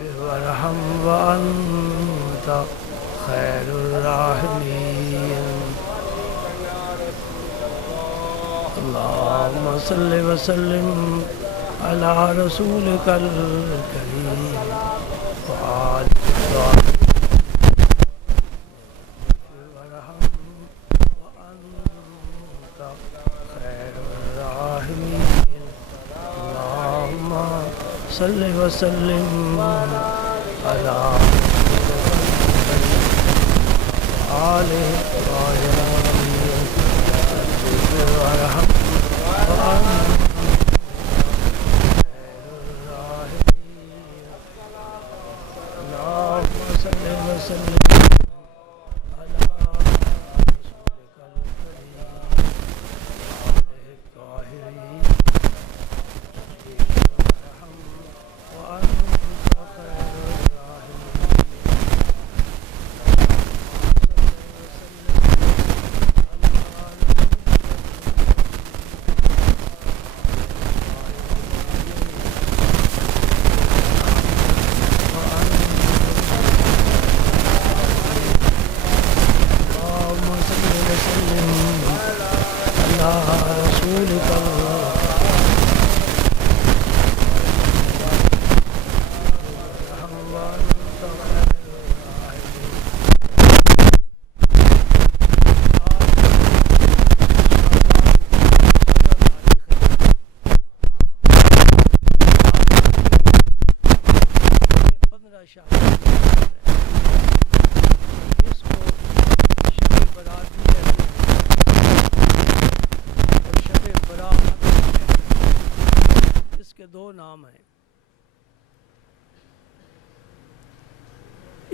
وارحم وأنت خير الراحمين اللهم صل وسلم على رسولك الكريم وآله وارحم وأنت خير الراحمين اللهم صل وسلم على آله الطاهرين وارحم وأنت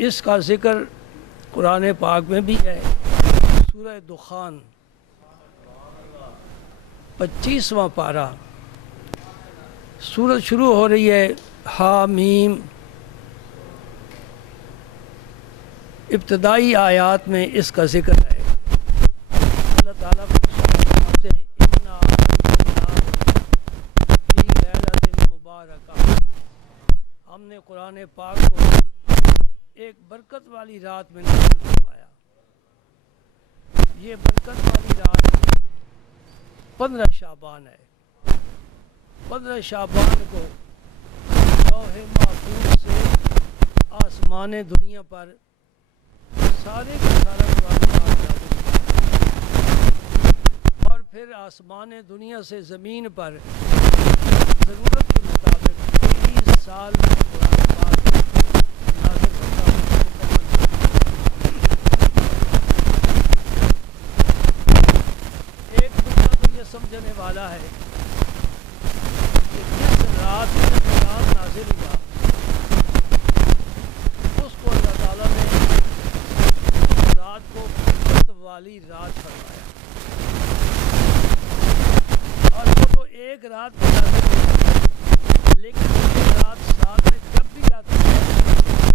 اس کا ذکر قرآن پاک میں بھی ہے. سورہ دخان 25واں پارہ سورت شروع ہو رہی ہے حامیم. ابتدائی آیات میں اس کا ذکر ہے. اللہ تعالیٰ فرماتے ہیں اِنَّا أَنزَلْنَاهُ فِي لَيْلَةٍ مُبَارَكَةٍ. ہم نے قرآن پاک کو ایک برکت والی رات میں نازل فرمایا. یہ برکت والی رات 15 شعبان ہے. 15 شعبان کو لوح محفوظ سے آسمان دنیا پر سارے کا سارا قرآن پاک نازل ہوا اور پھر آسمان دنیا سے زمین پر ضرورت کے مطابق 23 سال قرآن پاک نازل ہوتا ہے. ایک نقطہ تو یہ سمجھنے والا ہے کہ جس رات میں قرآن نازل ہوا اس کو اللہ تعالیٰ نے رات کو برکت والی رات فرمایا. اور وہ تو ایک رات میں نازل ہوئی لیکن یہ رات ساتھ میں جب بھی آتی ہے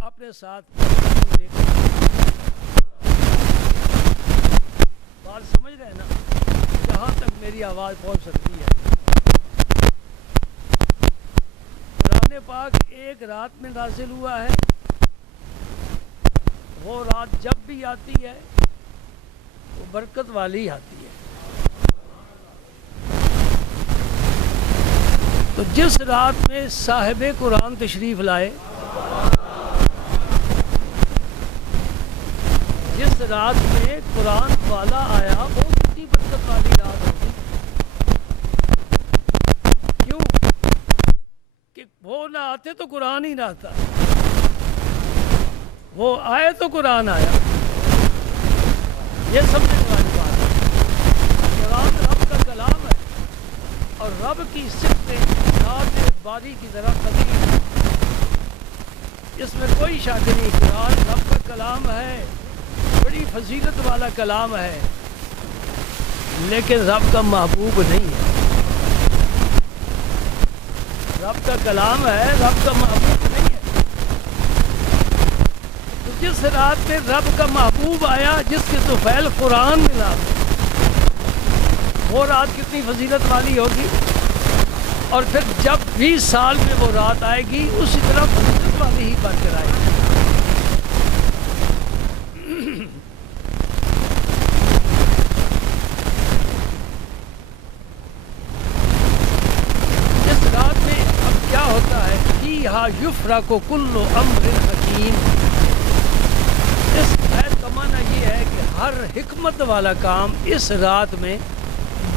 اپنے ساتھ لے کر بات سمجھ رہے ہیں نا جہاں تک میری آواز پہنچ سکتی ہے. قرآن پاک ایک رات میں نازل ہوا ہے. وہ رات جب بھی آتی ہے وہ برکت والی آتی ہے. تو جس رات میں صاحب قرآن تشریف لائے جس رات میں قرآن والا آیا وہ کتنی برکت والی رات ہوگی. کیوں کہ وہ نہ آتے تو قرآن ہی نہ آتا. وہ آئے تو قرآن آیا. یہ سمجھنے والی بات ہے. قرآن رب کا کلام ہے اور رب کی صفتیں ذات باری کی طرح قدیم. اس میں کوئی شک نہیں. قرآن رب کا کلام ہے, بڑی فضیلت والا کلام ہے, لیکن رب کا محبوب نہیں ہے. رب کا کلام ہے, رب کا محبوب نہیں ہے. تو جس رات میں رب کا محبوب آیا, جس کے طفیل قرآن ملا, وہ رات کتنی فضیلت والی ہوگی. اور پھر جب 20 سال میں وہ رات آئے گی اسی طرح فضیلت والی. ایسے ہی برقرار رہے. اس رات میں اب کیا ہوتا ہے؟ فیہا یفرق کل امر حکیم. اس آیت کا معنی یہ ہے کہ ہر حکمت والا کام اس رات میں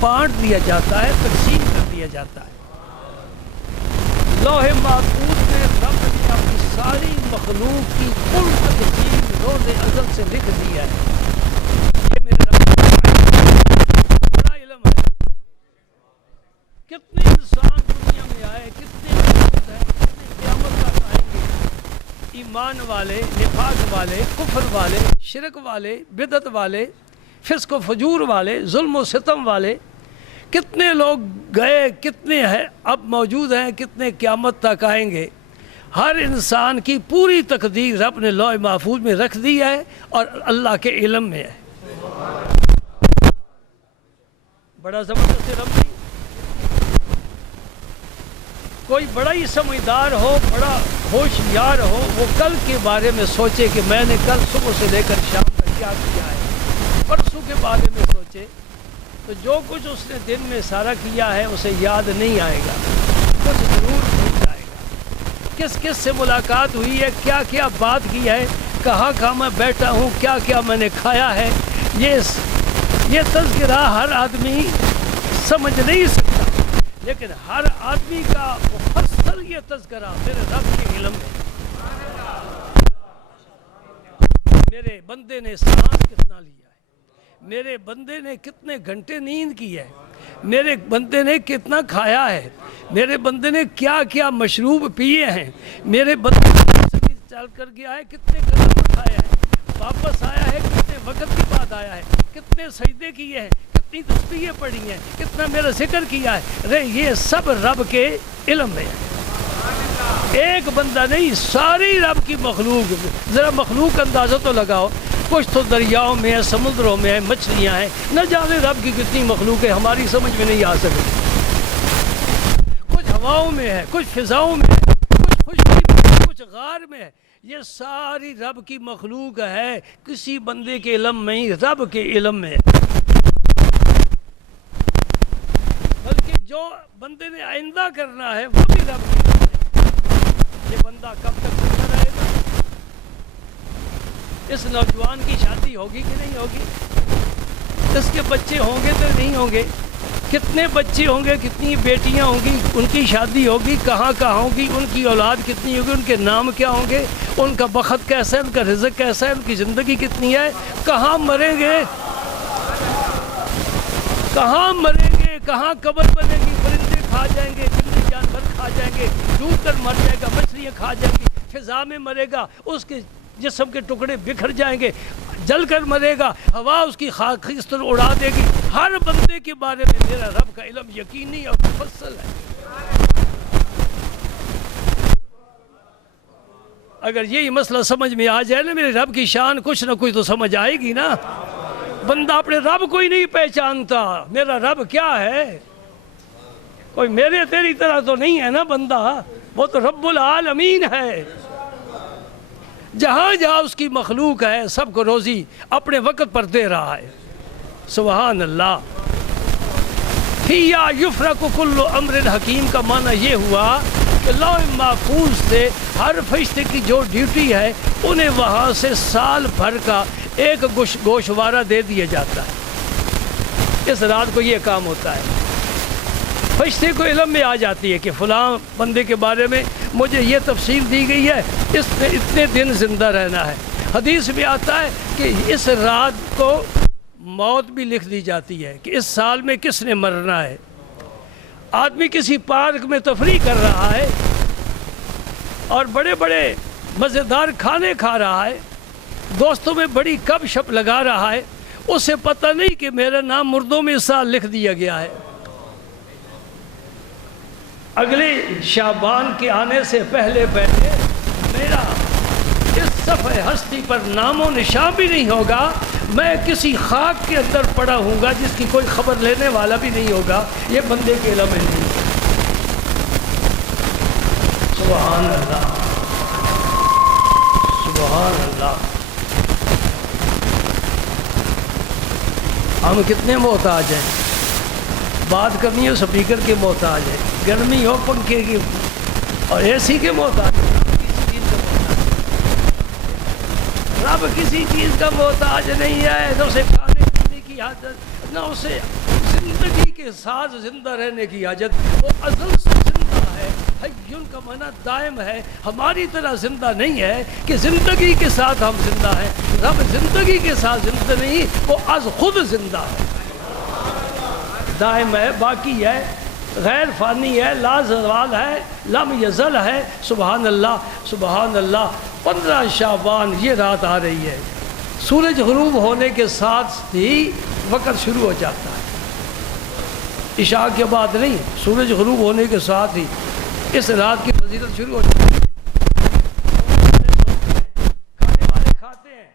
بانٹ دیا جاتا ہے، تقسیم کر دیا جاتا ہے. لوح محفوظ میں رب نے اپنی ساری مخلوق کی کل تقسیم روز ازل سے لکھ دیا ہے. یہ میرے رب کا بڑا علم ہے. کتنے انسان دنیا میں آئے، کتنے موجود ہیں، کتنے قیامت تک آئیں گے، ایمان والے، نفاق والے، کفر والے، شرک والے، بدعت والے، فسق و فجور والے، ظلم و ستم والے. کتنے لوگ گئے، کتنے ہیں اب موجود ہیں، کتنے قیامت تک آئیں گے. ہر انسان کی پوری تقدیر رب نے لوح محفوظ میں رکھ دی ہے اور اللہ کے علم میں ہے. بڑا زبردست رب نہیں. کوئی بڑا ہی سمجھدار ہو، بڑا ہوشیار ہو، وہ کل کے بارے میں سوچے کہ میں نے کل صبح سے لے کر شام تک کیا کیا ہے. پرسوں کے بارے میں سوچے تو جو کچھ اس نے دن میں سارا کیا ہے اسے یاد نہیں آئے گا، کچھ ضرور بھول جائے گا. کس کس سے ملاقات ہوئی ہے، کیا کیا بات کی ہے، کہاں کہاں میں بیٹھا ہوں، کیا کیا میں نے کھایا ہے، یہ تذکرہ ہر آدمی سمجھ نہیں سکتا. لیکن ہر آدمی کا مفصل یہ تذکرہ میرے رب کے علم میں. میرے بندے نے سانس کتنا لیا ہے، میرے بندے نے کتنے گھنٹے نیند کی ہے، میرے بندے نے کتنا کھایا ہے، میرے بندے نے کیا کیا مشروب پیے ہیں، میرے بندے نے چل کر گیا ہے، کتنے قدم اٹھایا ہے، واپس آیا ہے، کتنے وقت کے بعد آیا ہے، کتنے سجدے کیے ہیں، کتنی تسبیحیں پڑھی ہیں، کتنا میرا ذکر کیا ہے. یہ سب رب کے علم میں ہے. ایک بندہ نہیں، ساری رب کی مخلوق. ذرا مخلوق اندازہ تو لگاؤ. کچھ تو دریاؤں میں ہے، سمندروں میں ہے، مچھلیاں ہیں، نہ جانے رب کی کتنی مخلوق ہے، ہماری سمجھ میں نہیں آ سکتی. کچھ ہواؤں میں ہے، کچھ فضاؤں میں ہے، کچھ خشکی میں ہے، کچھ غار میں ہے. یہ ساری رب کی مخلوق ہے، کسی بندے کے علم میں ہی، رب کے علم میں ہے. بلکہ جو بندے نے آئندہ کرنا ہے وہ بھی رب کی علم ہے. یہ بندہ کب تک زندہ رہے گا، اس نوجوان کی شادی ہوگی کہ نہیں ہوگی، اس کے بچے ہوں گے تو نہیں ہوں گے، کتنے بچے ہوں گے، کتنی بیٹیاں ہوں گی، ان کی شادی ہوگی، کہاں کہاں ہوگی، ان کی اولاد کتنی ہوگی، ان کے نام کیا ہوں گے، ان کا بخت کیسا ہے، ان کا رزق کیسا ہے، ان کی زندگی کتنی ہے، کہاں مریں گے، کہاں مریں گے، کہاں قبر بنے گی، پرندے کھا جائیں گے، جنگلی جانور کھا جائیں گے، ڈوب کر مر جائے گا، مچھلیاں کھا جائیں گی، فضا میں مرے گا، اس کے جسم کے ٹکڑے بکھر جائیں گے، جل کر مرے گا، ہوا اس کی خاک اس طرح اڑا دے گی. ہر بندے کے بارے میں میرا رب کا علم یقینی اور مفصل ہے. اگر یہی مسئلہ سمجھ میں آ جائے نا، میرے رب کی شان کچھ نہ کچھ تو سمجھ آئے گی نا. بندہ اپنے رب کو ہی نہیں پہچانتا، میرا رب کیا ہے. کوئی میرے تیری طرح تو نہیں ہے نا بندہ، وہ تو رب العالمین ہے. جہاں جہاں اس کی مخلوق ہے سب کو روزی اپنے وقت پر دے رہا ہے. سبحان اللہ. فیہا یفرق کل امر حکیم کا معنی یہ ہوا کہ لوح محفوظ سے ہر فرشتے کی جو ڈیوٹی ہے انہیں وہاں سے سال بھر کا ایک گوشوارہ دے دیا جاتا ہے. اس رات کو یہ کام ہوتا ہے. فرشتے کو علم میں آ جاتی ہے کہ فلاں بندے کے بارے میں مجھے یہ تفصیل دی گئی ہے، اس نے اتنے دن زندہ رہنا ہے. حدیث میں آتا ہے کہ اس رات کو موت بھی لکھ دی جاتی ہے کہ اس سال میں کس نے مرنا ہے. آدمی کسی پارک میں تفریح کر رہا ہے اور بڑے بڑے مزیدار کھانے کھا رہا ہے، دوستوں میں بڑی گپ شپ لگا رہا ہے، اسے پتہ نہیں کہ میرا نام مردوں میں اس سال لکھ دیا گیا ہے. اگلے شعبان کے آنے سے پہلے میرا اس صفحہ ہستی پر نام و نشان بھی نہیں ہوگا. میں کسی خاک کے اندر پڑا ہوں گا جس کی کوئی خبر لینے والا بھی نہیں ہوگا. یہ بندے کے علم میں نہیں. سبحان اللہ. ہم کتنے محتاج ہیں، بات کرنی ہو سپیکر کے محتاج ہیں، گرمی ہو پنکھے کی اور اے سی کے محتاج ہیں۔ رب کسی چیز کا محتاج نہیں ہے، نہ اسے کھانے پینے کی حاجت، نہ اسے زندگی کے ساتھ زندہ رہنے کی حاجت۔ وہ ازل سے زندہ ہے، حیٌ کا معنی دائم ہے، ہماری طرح زندہ نہیں ہے کہ زندگی کے ساتھ ہم زندہ ہیں۔ رب زندگی کے ساتھ زندہ نہیں، وہ از خود زندہ ہے، دائم ہے، باقی ہے، غیر فانی ہے، لا زوال ہے، لم یزل ہے۔ سبحان اللہ سبحان اللہ۔ 15 شعبان یہ رات آ رہی ہے، سورج غروب ہونے کے ساتھ ہی وقت شروع ہو جاتا ہے، عشاء کے بعد نہیں، سورج غروب ہونے کے ساتھ ہی اس رات کی فضیلت شروع ہو جاتی ہے۔ کھانے والے کھاتے ہیں،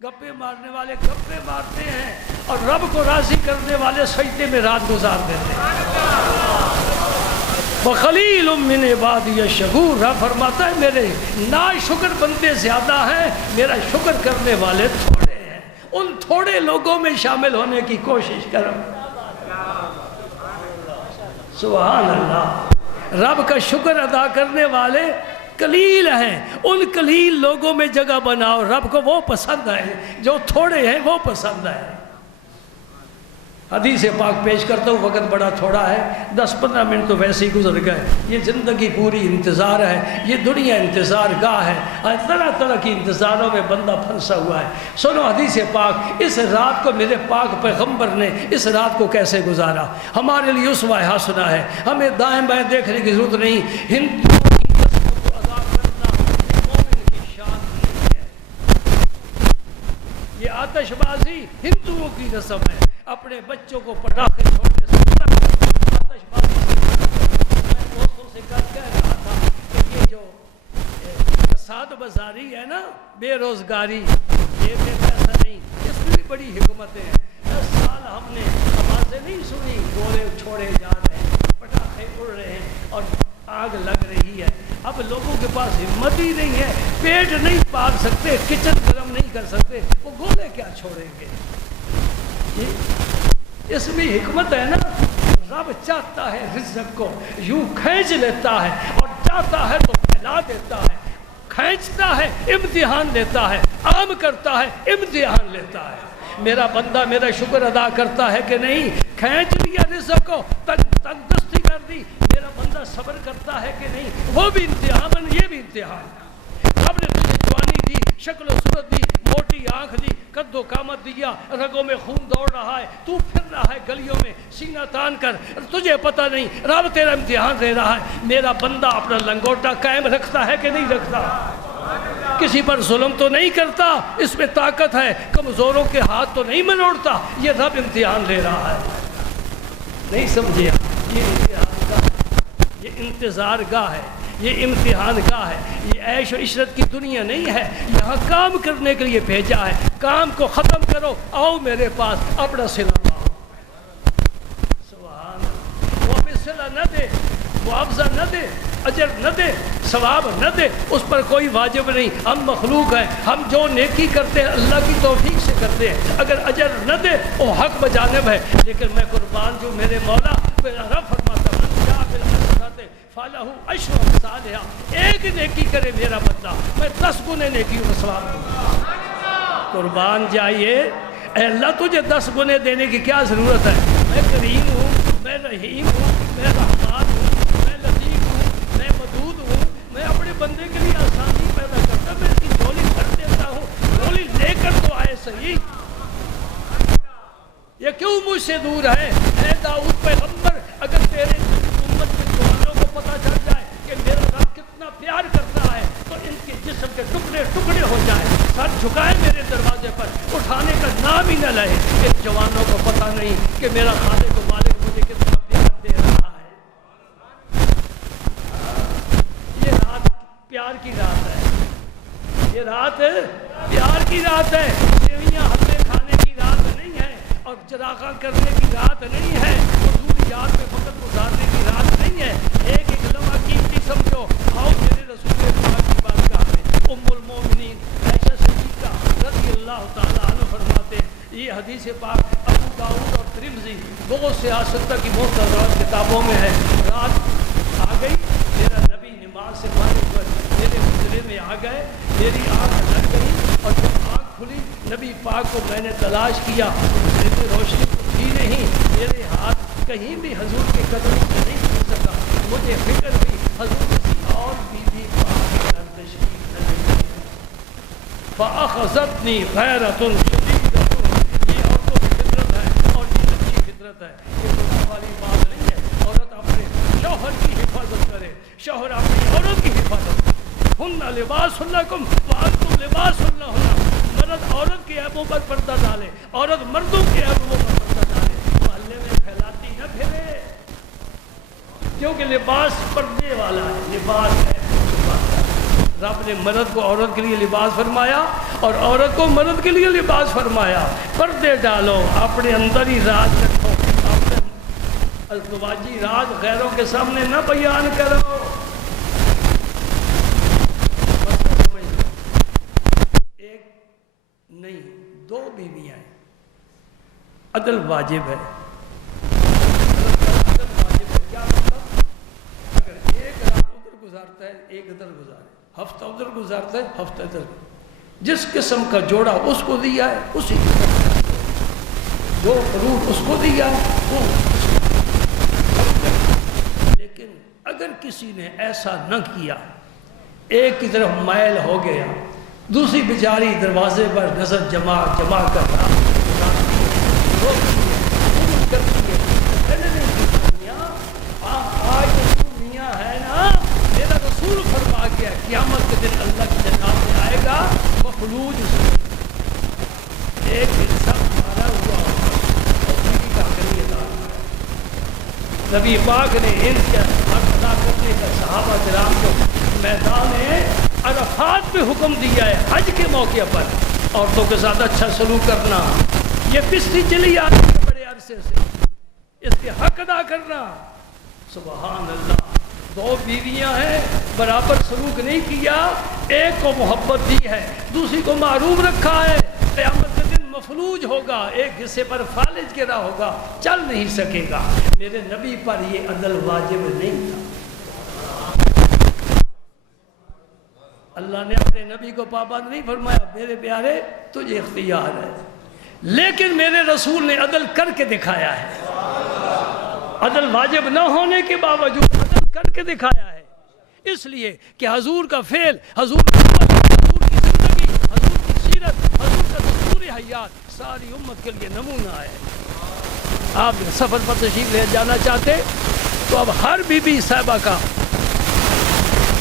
گپے مارنے والے گپے مارتے ہیں، اور رب کو راضی کرنے والے سجدے میں رات گزار دیتے ہیں۔ وَخَلِيلٌ مِّنْ عِبَادِيَ الشَّكُورُ، رب فرماتا ہے میرے ناشکر بندے زیادہ ہیں، میرا شکر کرنے والے تھوڑے ہیں، ان تھوڑے لوگوں میں شامل ہونے کی کوشش کرو۔ سبحان اللہ۔ رب کا شکر ادا کرنے والے قلیل ہیں، ان قلیل لوگوں میں جگہ بناؤ۔ رب کو وہ پسند ہے جو تھوڑے ہیں، وہ پسند ہے۔ حدیث پاک پیش کرتا ہوں، وقت بڑا تھوڑا ہے، 10-15 منٹ تو ویسے ہی گزر گئے۔ یہ زندگی پوری انتظار ہے، یہ دنیا انتظار گاہ ہے، طرح طرح کی انتظاروں میں بندہ پھنسا ہوا ہے۔ سنو حدیث پاک، اس رات کو میرے پاک پیغمبر نے اس رات کو کیسے گزارا، ہمارے لیے اسوہ حسنہ ہے۔ ہمیں دائیں بائیں دیکھنے کی ضرورت نہیں۔ ہندوؤں کی رسموں کو ادا کرنا مومن کی شان نہیں ہے، یہ آتش بازی ہندوؤں کی رسم ہے۔ اپنے بچوں کو پٹاخے چھوڑنے سے منع کرنا، آتش بازی سے منع کرنا۔ میں دوستوں سے کہہ رہا تھا کہ یہ جو کساد بازاری ہے نا، بے روزگاری، یہ بے پیسہ نہیں، اس میں بھی بڑی حکمتیں ہیں۔ 10 سال ہم نے آوازیں نہیں سنی، گولے چھوڑے جا رہے ہیں، پٹاخے اڑ رہے ہیں اور آگ لگ رہی ہے۔ اب لوگوں کے پاس ہمت ہی نہیں ہے، پیٹ نہیں پال سکتے، کچن گرم نہیں کر سکتے، وہ گولے کیا چھوڑیں گے؟ اس میں حکمت ہے نا، رب چاہتا ہے رزق کو یوں کھینچ لیتا ہے، اور چاہتا ہے تو پھیلا دیتا ہے، کھینچتا ہے امتحان لیتا ہے، عام کرتا ہے امتحان لیتا ہے۔ میرا بندہ میرا شکر ادا کرتا ہے کہ نہیں؟ کھینچ لیا رزق کو، تنگ دستی کر دی، میرا بندہ صبر کرتا ہے کہ نہیں؟ وہ بھی امتحان، یہ بھی امتحان۔ رب نے تجھے جوانی دی، شکل و صورت دی، موٹی آنکھ دی، قد و قامت دیا، رگوں میں خون دوڑ رہا ہے، تو پھر رہا ہے گلیوں میں سینہ تان کر، تجھے پتہ نہیں رب تیرا امتحان دے رہا ہے۔ میرا بندہ اپنا لنگوٹا قائم رکھتا ہے کہ نہیں رکھتا؟ کسی پر ظلم تو نہیں کرتا، اس میں طاقت ہے، کمزوروں کے ہاتھ تو نہیں مروڑتا، یہ رب امتحان لے رہا ہے۔ نہیں سمجھے؟ یہ امتحان گاہ، یہ انتظار گاہ ہے، یہ امتحان گاہ ہے، یہ عیش و عشرت کی دنیا نہیں ہے۔ یہاں کام کرنے کے لیے بھیجا ہے، کام کو ختم کرو، آؤ میرے پاس اپنا صلہ پاؤ۔ سبحان اللہ۔ وہ ہمیں صلہ نہ دے، معاوضہ نہ دے، اجر نہ دے، ثواب نہ دے، اس پر کوئی واجب نہیں۔ ہم مخلوق ہیں، ہم جو نیکی کرتے ہیں اللہ کی توفیق سے کرتے ہیں، اگر اجر نہ دے وہ حق بجانب ہے، لیکن میں قربان جو میرے مولا میرا رب فرماتا ہے فَلَهُ عَشْرُ أَمْثَالِهَا، ایک نیکی کرے میرا بندہ میں 10 گنے نیکیوں کا ثواب دوں۔ قربان جائیے، اے اللہ تجھے 10 گنے دینے کی کیا ضرورت ہے؟ میں کریم ہوں، میں رحیم ہوں، میں رحمان ہوں، میں لطیف ہوں، میں ودود ہوں، میں اپنے بندے کے لیے آسانی پیدا کرتا، میں اس کی جھولی بھر دیتا ہوں، جھولی لے کر تو آئے صحیح۔ یہ کیوں مجھ سے دور ہے؟ اے داؤد پیغمبر، اگر تیرے امت کے جوانوں کو پتہ چل جائے کہ میرا رب کتنا پیار کرتا ہے تو ان کے جسم کے ٹکڑے ٹکڑے ہو جائیں، سر جھکائے میرے دروازے پر، اٹھانے کا نام ہی نہ لے۔ ان جوانوں کو پتہ نہیں کہ میرا خالق و مالک مجھے کتنا پیار دے رہا ہے۔ یہ رات پیار کی رات ہے، یہ رات پیار کی رات ہے، سیویاں حلوے کھانے کی رات نہیں ہے، اور چراغاں کرنے کی رات نہیں ہے، حضور یاد میں وقت گزارنے کی رات نہیں ہے۔ ایک ایک لمحہ قیمتی سمجھو، آؤ میرے رسول پاک کی بارگاہ میں۔ ام المومنین عائشہ صدیقہ رضی اللہ تعالیٰ عنہ فرماتے ہیں، یہ حدیث پاک ابو داؤد حفظی بہت سے آسدہ کی محترمات کتابوں میں ہے، رات آ گئی، میرا نبی نماز سے فارغ ہوئے، میرے حجرے میں آ گئے، میری آنکھ لگ گئی، اور جب آنکھ کھلی نبی پاک کو میں نے تلاش کیا، میری روشنی تھی نہیں، میرے ہاتھ کہیں بھی حضور کے قدم سے نہیں چھو سکا، مجھے فکر ہوئی حضور کسی اور بیوی پاک کا تشریف نہ لے گئے۔ فَأَخَذَتْنِي غَيْرَةٌ شَدِيدَةٌ، یہ عورتوں کی فطرت ہے اور یہ اچھی فطرت ہے، یہ گناہ والی بات نہیں ہے۔ عورت اپنے شوہر کی حفاظت کرے، شوہر اپنی عورت کی حفاظت کرے۔ هُنَّ لِبَاسٌ لَكُمْ وَأَنْتُمْ لِبَاسٌ لَهُنَّ، مرد عورت کے عیبوں پر پردہ ڈالے، عورت مردوں کے عیبوں پر پردہ ڈالے، محلے میں پھیلاتی نہ پھرے، کیونکہ لباس پردے والا ہے، لباس ہے۔ رب نے مرد کو عورت کے لیے لباس فرمایا اور عورت کو مرد کے لیے لباس فرمایا۔ پردے ڈالو، اپنے اندر ہی راز رکھو، اپنے ازدواجی راز غیروں کے سامنے نہ بیان کرو۔ ایک نہیں دو بیویاں ہیں، عدل واجب ہے۔ عدل واجب ہے کیا مطلب؟ اگر ایک رات ادھر گزارتا ہے ایک ادھر گزارے، ہفتہ ادھر گزارتا ہے ہفتہ ادھر، جس قسم کا جوڑا اس کو دیا ہے اسی جو فروٹ اس کو دیا ہے وہ۔ لیکن اگر کسی نے ایسا نہ کیا، ایک کی طرف مائل ہو گیا، دوسری بیچاری دروازے پر نظر جمع کر رہا آج تو میاں ہے نا، میرا رسول فرما گیا قیامت کے دن اللہ کی جنات میں آئے گا مفلوج سے، ایک انسان مارا ہوا اور بیوی کا حقیقی دار۔ نبی پاک نے ان کے حق ادا کرنے کا صحابہ کرام کو میدان عرفات میں حکم دیا ہے، حج کے موقع پر عورتوں کے ساتھ اچھا سلوک کرنا، یہ پستی چلی آ رہی ہے بڑے عرصے سے، اس کے حق ادا کرنا۔ سبحان اللہ، دو بیویاں ہیں، برابر سلوک نہیں کیا، ایک کو محبت دی ہے دوسری کو معروف رکھا ہے، قیامت کے دن مفلوج ہوگا، ایک حصے پر فالج گرا ہوگا، چل نہیں سکے گا۔ میرے نبی پر یہ عدل واجب نہیں تھا، اللہ نے اپنے نبی کو پابند نہیں فرمایا، میرے پیارے تجھے اختیار ہے، لیکن میرے رسول نے عدل کر کے دکھایا ہے، عدل واجب نہ ہونے کے باوجود عدل کر کے دکھایا ہے، اس لیے کہ حضور کا فعل، حضور کی زندگی، حضور کی سیرت، حضور کا دستور حیات ساری امت کے لیے نمونہ ہے۔ آپ سفر پر تشریف لے جانا چاہتے تو اب ہر بی بی صاحبہ کا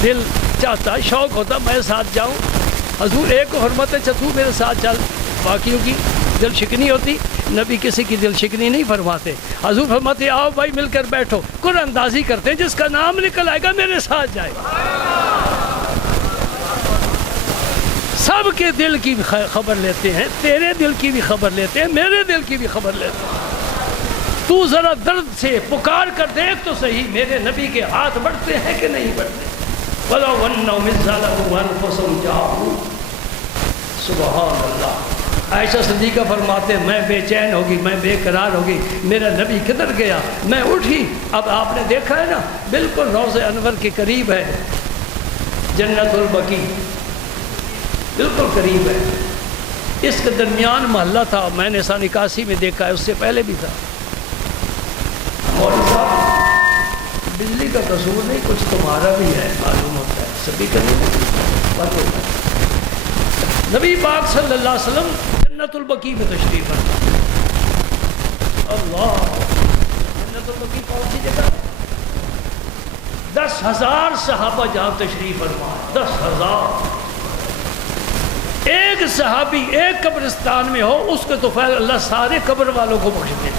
دل چاہتا، شوق ہوتا میں ساتھ جاؤں، حضور ایک کو حرمت ہے تو میرے ساتھ چل، باقیوں کی دل شکنی ہوتی، نبی کسی کی دل شکنی نہیں فرماتے، حضور فرماتے آؤ بھائی مل کر بیٹھو، قرآن اندازی کرتے ہیں، جس کا نام نکل آئے گا میرے ساتھ جائے، سب کے دل کی خبر لیتے ہیں، تیرے دل کی بھی خبر لیتے ہیں، میرے دل کی بھی خبر لیتے ہیں، تو ذرا درد سے پکار کر دیکھ تو صحیح میرے نبی کے ہاتھ بڑھتے ہیں کہ نہیں بڑھتے۔ وَلَوْ أَنَّهُمْ إِذْ ظَلَمُوا أَنفُسَهُمْ جَاءُوكَ، سبحان اللہ۔ عائشہ صدیقہ فرماتے میں بے چین ہوگی، میں بے قرار ہوگی، میرا نبی کدھر گیا، میں اٹھی، اب آپ نے دیکھا ہے نا بالکل روضہ انور کے قریب ہے جنت البقیع، بالکل قریب ہے، اس کے درمیان محلہ تھا، میں نے سن 81 میں دیکھا ہے، اس سے پہلے بھی تھا۔ مولوی صاحب بجلی کا قصور نہیں، کچھ تمہارا بھی ہے، معلوم ہوتا ہے، سبھی کا نہیں بات ہوتا ہے۔ نبی پاک صلی اللہ علیہ وسلم جنت البقیع میں تشریف فرما، اللہ، جنت البقیع کون سی جگہ؟ 10,000 صحابہ جہاں تشریف فرما، 10,000، ایک صحابی ایک قبرستان میں ہو، اس کے تو فیض اللہ سارے قبر والوں کو بخش دے۔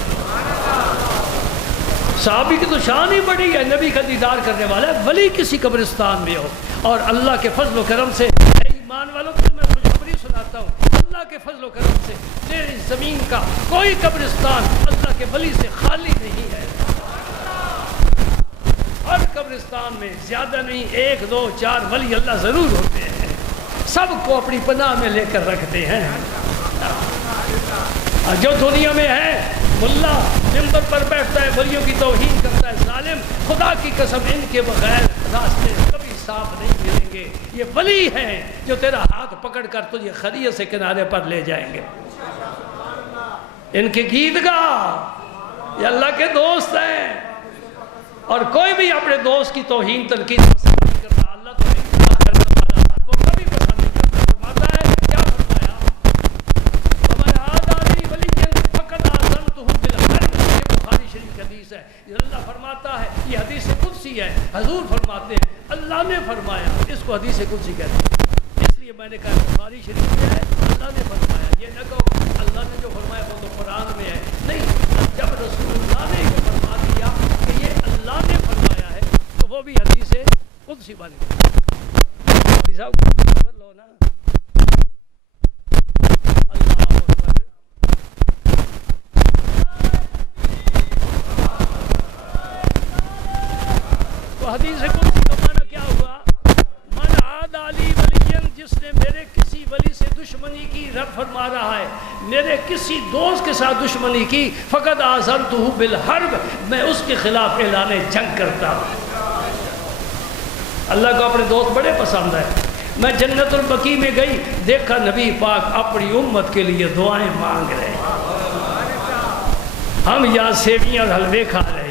صحابی کی تو شان ہی بڑی ہے، نبی کا دیدار کرنے والا ہے، ولی کسی قبرستان میں ہو، اور اللہ کے فضل و کرم سے ایمان والوں کو میں خوشخبری سناتا ہوں، اللہ کے فضل و کرم سے میری زمین کا کوئی قبرستان اللہ کے ولی سے خالی نہیں ہے، ہر قبرستان میں زیادہ نہیں 1 2 4 ولی اللہ ضرور ہوتے ہیں، سب کو اپنی پناہ میں لے کر رکھتے ہیں۔ جو دنیا میں ہے ملا منبر پر بیٹھتا ہے ولیوں کی توہین کرتا ہے ظالم، خدا کی قسم ان کے بغیر راستے کبھی صاف نہیں ملیں گے. یہ ولی ہیں جو تیرا ہاتھ پکڑ کر تجھے خیریت سے کنارے پر لے جائیں گے. ان کے گیت گا، یہ اللہ کے دوست ہیں. اور کوئی بھی اپنے دوست کی توہین تنقید پسند نہیں کرتا. اللہ تو نہیں کرنے والا، وہ کبھی پسند نہیں کرتا. فرماتا ہے کیا فرمایا؟ وَمَنْ عَادَىٰ لِي وَلِيًّا فَقَدْ آذَنْتُهُ بِالْحَرْبِ. یہ بخاری شریف حدیث ہے. اللہ فرماتا ہے، یہ حدیث قدسی ہے. حضور فرماتے ہیں اللہ نے فرمایا، اس کو حدیث قدسی کہتے ہیں. اس لیے میں نے کہا بخاری شریف میں ہے اللہ نے فرمایا. یہ نہ کہو اللہ نے جو فرمایا وہ تو قرآن میں ہے. نہیں، جب رسول اللہ نے یہ فرما دیا کہ یہ اللہ نے فرمایا ہے تو وہ بھی حدیث قدسی بن گئی. صاحب خبر لو نا. اللہ اکبر. تو حدیث قدسی کا معنی کیا ہوا؟ من عاد علی ولی، جس نے میرے کسی ولی سے دشمنی کی، رب فرما رہا ہے میرے کسی دوست کے ساتھ دشمنی کی، فقد آذنتہ بالحرب، میں اس کے خلاف اعلان جنگ کرتا ہوں. اللہ کو اپنے دوست بڑے پسند ہے. میں جنت البقیع میں گئی، دیکھا نبی پاک اپنی امت کے لیے دعائیں مانگ رہے ہیں. ہم یہاں سیویاں اور حلوے کھا رہے ہیں.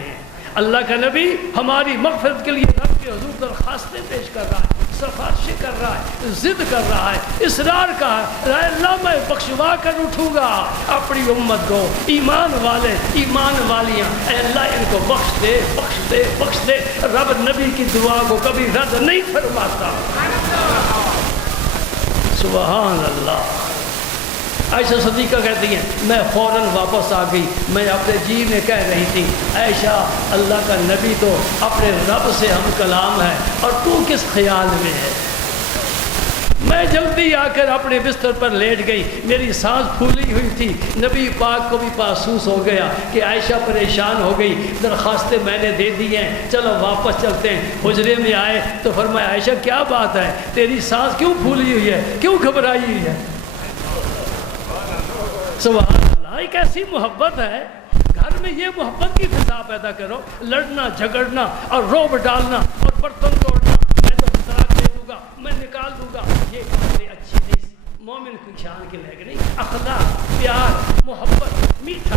اللہ کا نبی ہماری مغفرت کے لیے رب کے حضور درخواستیں پیش کر رہا ہے، سفارشیں کر رہا ہے، ضد کر رہا ہے، اصرار کا ہے. اللہ میں بخشوا کر اٹھوں گا اپنی امت کو. ایمان والے، ایمان والیاں، اے اللہ ان کو بخش دے، بخش دے، بخش دے. رب نبی کی دعا کو کبھی رد نہیں فرماتا. سبحان اللہ. عائشہ صدیقہ کہتی ہیں میں فوراً واپس آ گئی. میں اپنے جی میں کہہ رہی تھی عائشہ اللہ کا نبی تو اپنے رب سے ہم کلام ہے اور تو کس خیال میں ہے. میں جلدی آ کر اپنے بستر پر لیٹ گئی. میری سانس پھولی ہوئی تھی. نبی پاک کو بھی محسوس ہو گیا کہ عائشہ پریشان ہو گئی. درخواستیں میں نے دے دی ہیں، چلو واپس چلتے ہیں. حجرے میں آئے تو فرمایا عائشہ کیا بات ہے، تیری سانس کیوں پھولی ہوئی ہے، کیوں گھبرائی ہوئی ہے؟ سبحان اللہ. ایک ایسی محبت ہے، گھر میں یہ محبت کی فضا پیدا کرو. لڑنا جھگڑنا اور روب ڈالنا اور برتن توڑنا، میں تو طلاق دے دوں گا، میں نکال دوں گا، یہ باتیں اچھی نہیں. مومن کی شان کے لائق نہیں. اخلاق، پیار، محبت، میٹھا.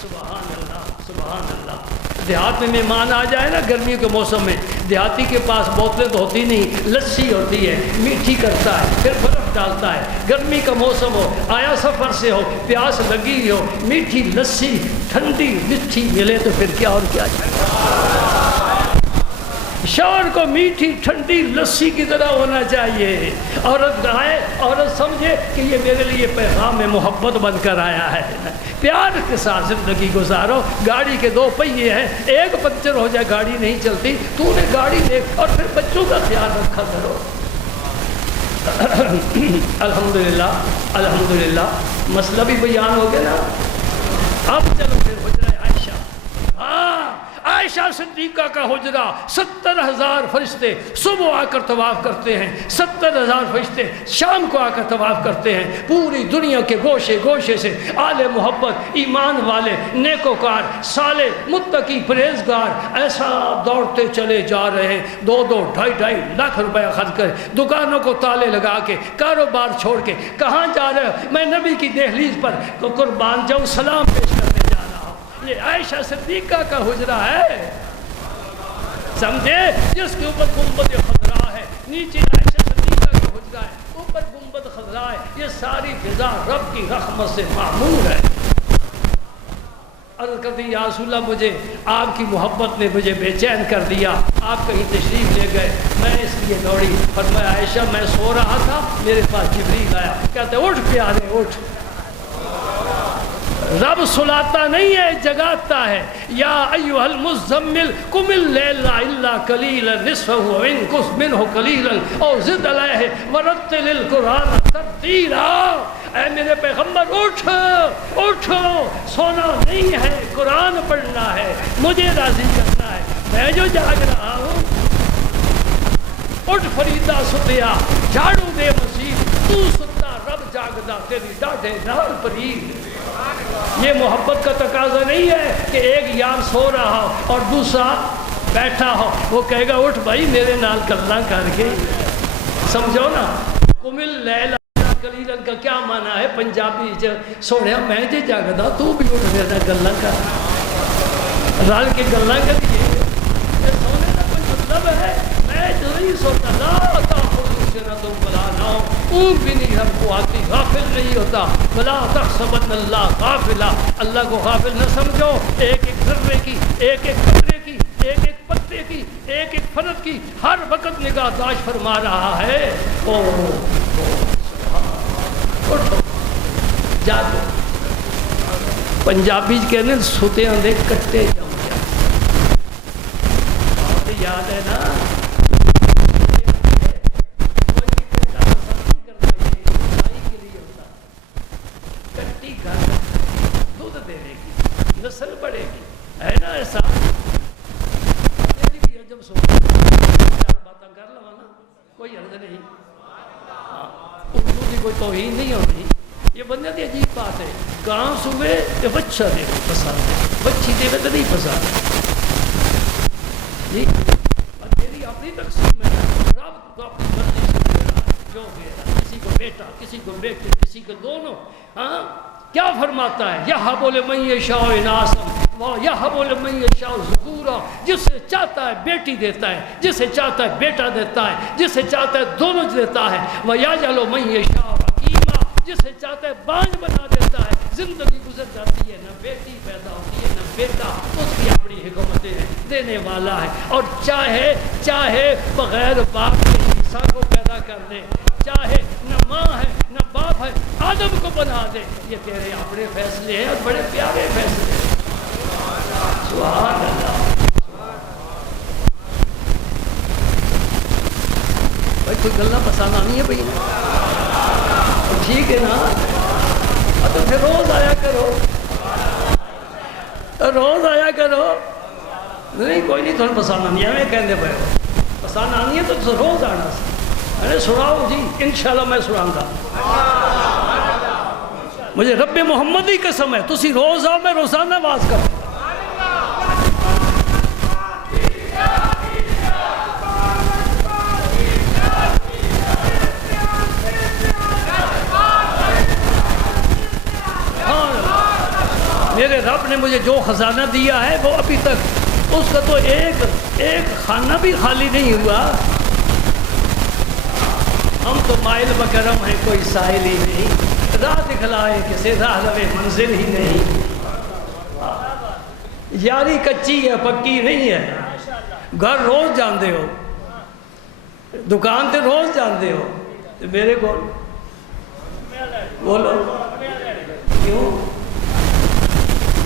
سبحان اللہ، سبحان اللہ. دیہات میں مہمان آ جائے نا گرمیوں کے موسم میں، دیہاتی کے پاس بوتلیں تو ہوتی نہیں، لسی ہوتی ہے، میٹھی کرتا ہے، پھر برف ڈالتا ہے. گرمی کا موسم ہو، آیا سفر سے ہو، پیاس لگی ہو، میٹھی لسی ٹھنڈی میٹھی ملے تو پھر کیا اور کیا چاہیے. شوہر کو میٹھی ٹھنڈی لسی کی طرح ہونا چاہیے. عورت آئے، عورت سمجھے کہ یہ میرے لیے پیغام محبت بن کر آیا ہے. پیار کے ساتھ زندگی گزارو. گاڑی کے دو پہیے ہیں، ایک پنچر ہو جائے گاڑی نہیں چلتی، تو نے گاڑی دیکھ اور پھر بچوں کا خیال رکھا کرو. الحمدللہ، الحمدللہ. مسئلہ بھی بیان ہو گیا نا. اب چلو پھر حجرہ عائشہ. ہاں، عائشہ صدیقہ کا حجرہ 70,000 فرشتے صبح آ کر طواف کرتے ہیں، 70,000 فرشتے شام کو آ کر طواف کرتے ہیں. پوری دنیا کے گوشے گوشے سے آل محبت، ایمان والے، نیکوکار، صالح، متقی، پرہیزگار ایسا دوڑتے چلے جا رہے ہیں. 2-2 لاکھ روپیہ خرچ کر، دکانوں کو تالے لگا کے، کاروبار چھوڑ کے. کہاں جا رہے ہو؟ میں نبی کی دہلیز پر قربان جاؤں سلام پیش کرنے جا رہا ہوں. یہ عائشہ صدیقہ کا حجرہ ہے، سمجھے؟ جس کے اوپر گنبد خضرا ہے، نیچے عائشہ صدیقہ کا حجرہ ہے، اوپر گنبد خضرا ہے. یہ ساری فضا رب کی رحمت سے معمور ہے. عرض کرتی یا رسول اللہ مجھے آپ کی محبت نے مجھے بے چین کر دیا، آپ کہیں تشریف لے گئے، میں اس لیے دوڑی. فرمایا عائشہ میں سو رہا تھا، میرے پاس جبریل آیا، کہتے اٹھ پیارے اٹھ. رب سلاتا نہیں ہے، جگاتا ہے. یا ایھا المزمل قم اللیل الا قلیلا نصفہ وانقص منہ قلیلا او زد علیہ ورتل القرآن ترتیلا. اے میرے پیغمبر اٹھ اٹھ، سونا نہیں ہے، قرآن پڑھنا ہے، مجھے راضی کرنا ہے. میں جو جاگ رہا ہوں، اٹھ فریدہ ستیا، جھاڑو دے مسیح، تو تو ستا رب جاگدا تیری ڈاڈے نال پرید۔ یہ محبت کا تقاضا نہیں ہے کہ ایک یار سو رہا ہو اور دوسرا بیٹھا ہو، وہ کہے گا اٹھ بھائی میرے نال گلاں کر کے، سمجھو نا۔ کمل لیلا کلیلن کا کیا معنی ہے پنجابی سوڑیا میں جے جاگدا تو بھی اٹھ میرے نال گلاں کر، رل کے گلاں کریے۔ یہ سونے کا کوئی مطلب ہے؟ میں جو نہیں سوتا لا تاخذہ سنۃ ولا نوم، اونگ بھی نہیں ہم کو آتی، غافل نہیں ہوتا۔ ولا تحسبن اللہ غافلا، اللہ کو غافل نہ سمجھو۔ ایک ایک ذرے کی، ایک ایک قطرے کی، ایک ایک پتے کی، ایک ایک فرد کی ہر وقت نگہداشت فرما رہا ہے۔ اٹھو جاگو۔ پنجابی کہنے ستے آندے کٹے جاؤ، یاد ہے نا؟ کٹی گھر دودھ دینے کی، نسل بڑھے گی، ہے نا ایسا؟ جب سو چار باتیں کر لوا نا کوئی عرض نہیں، اردو کی کوئی توہین نہیں ہوتی۔ یہ بندے کی عجیب بات ہے، گاں صبح یہ بچہ دے پسند ہے، بچی دے تو نہیں پسند جی۔ اور تیری اپنی تقسیم ہے، رب تو اپنی مرضی سے دے رہا ہے جو دے رہا ہے، کسی کو بیٹا، کسی کو بیٹے، کسی کو دونوں۔ ہاں کیا فرماتا ہے؟ یہب لمن یشاء اناثا ویہب لمن یشاء ذکورا، جسے چاہتا ہے بیٹی دیتا ہے، جسے چاہتا ہے بیٹا دیتا ہے، جسے چاہتا ہے دونوں دیتا ہے۔ ویجعل من یشاء عقیما، جسے چاہتا ہے بانجھ بنا دیتا ہے، زندگی گزر جاتی ہے، نہ بیٹی پیدا ہوتی ہے نہ بیٹا، اس کی اپنی حکمتیں ہیں، دینے والا ہے۔ اور چاہے بغیر باپ کے عیسیٰ کو پیدا کر دے، چاہے نہ ماں ہے نہ باپ ہے آدم کو بنا دے، یہ تیرے اپنے فیصلے ہیں اور بڑے پیارے فیصلے ہیں۔ سبحان اللہ۔ بھائی کوئی گلنا پسند آنی ہے بھائی؟ ٹھیک ہے نا؟ تو پھر روز آیا کرو، روز آیا کرو۔ نہیں کوئی نہیں، تھوڑا پسند آنی ہے، میں کہنے پہ پسند آنی ہے تو روز آنا سی۔ ارے سناؤ جی، انشاءاللہ میں سناؤں گا۔ مجھے رب محمد کی قسم ہے، تسی روز آؤ، میں روزانہ واز کروں۔ میرے رب نے مجھے جو خزانہ دیا ہے وہ ابھی تک اس کا تو ایک خانہ بھی خالی نہیں ہوا۔ ہم تو مائل بکرم ہیں، کوئی سائل ہی نہیں، راہ دکھلائے کسے راہ روے منزل ہی نہیں۔ یاری کچی ہے پکی نہیں ہے، گھر روز جاندے ہو، دکان تے روز جاندے ہو، تو میرے کو بولو کیوں؟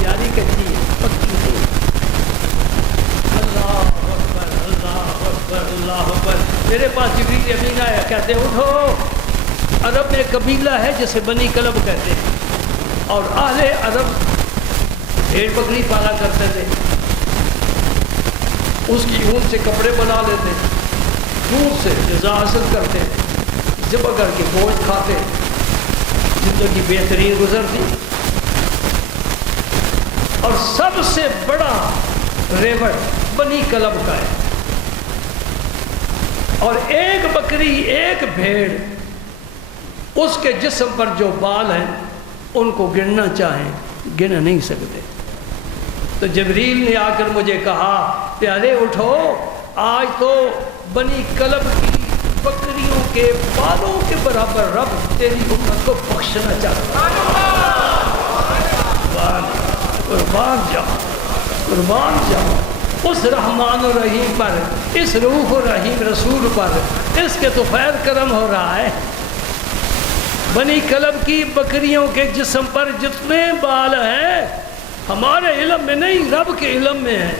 یاری کچی ہے پکی نہیں۔ اللہ اکبر اللہ اکبر اللہ اکبر۔ میرے پاس جبریل امین آیا، کہتے اٹھو۔ عرب میں قبیلہ ہے جسے بنی کلب کہتے ہیں، اور اہل عرب بھیڑ بکری پالا کرتے تھے، اس کی اون سے کپڑے بنا لیتے، دودھ سے غذا حاصل کرتے، ذبح کر کے گوشت کھاتے، زندگی بہترین گزرتی۔ اور سب سے بڑا ریوٹ بنی کلب کا ہے، اور ایک بکری ایک بھیڑ اس کے جسم پر جو بال ہیں ان کو گننا چاہیں گن نہیں سکتے۔ تو جبریل نے آ کر مجھے کہا پیارے اٹھو، آج تو بنی کلب کی بکریوں کے بالوں کے برابر رب تیری امت کو بخشنا چاہتا ہے۔ قربان جاؤ، قربان جاؤ اس رحمان الرحیم پر، اس روح الرحیم رسول پر، اس کے تو خیر کرم ہو رہا ہے۔ بنی کلب کی بکریوں کے جسم پر جتنے بال ہیں ہمارے علم میں نہیں، رب کے علم میں ہیں،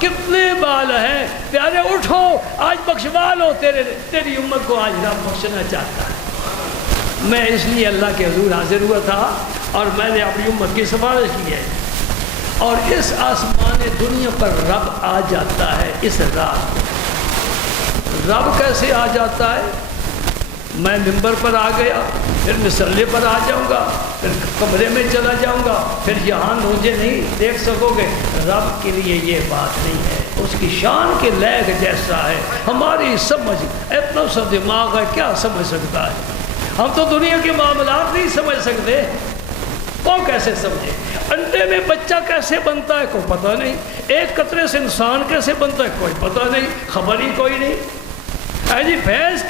کتنے بال ہیں۔ پیارے اٹھو، آج بخشوا لو، تیری امت کو آج رب بخشنا چاہتا ہے۔ میں اس لیے اللہ کے حضور حاضر ہوا تھا اور میں نے اپنی امت کی سفارش کی ہے، اور اس آسمان دنیا پر رب آ جاتا ہے۔ اس رات رب کیسے آ جاتا ہے؟ میں ممبر پر آ گیا، پھر مصلے پر آ جاؤں گا، پھر کمرے میں چلا جاؤں گا، پھر یہاں مجھے نہیں دیکھ سکو گے۔ رب کے لیے یہ بات نہیں ہے، اس کی شان کے لیگ جیسا ہے۔ ہماری سمجھ اتنا سا دماغ ہے، کیا سمجھ سکتا ہے؟ ہم تو دنیا کے معاملات نہیں سمجھ سکتے، وہ کیسے سمجھے؟ انڈے میں بچہ کیسے بنتا ہے کوئی پتہ نہیں، ایک قطرے سے انسان کیسے بنتا ہے کوئی پتہ نہیں، خبر ہی کوئی نہیں۔ جی بھینس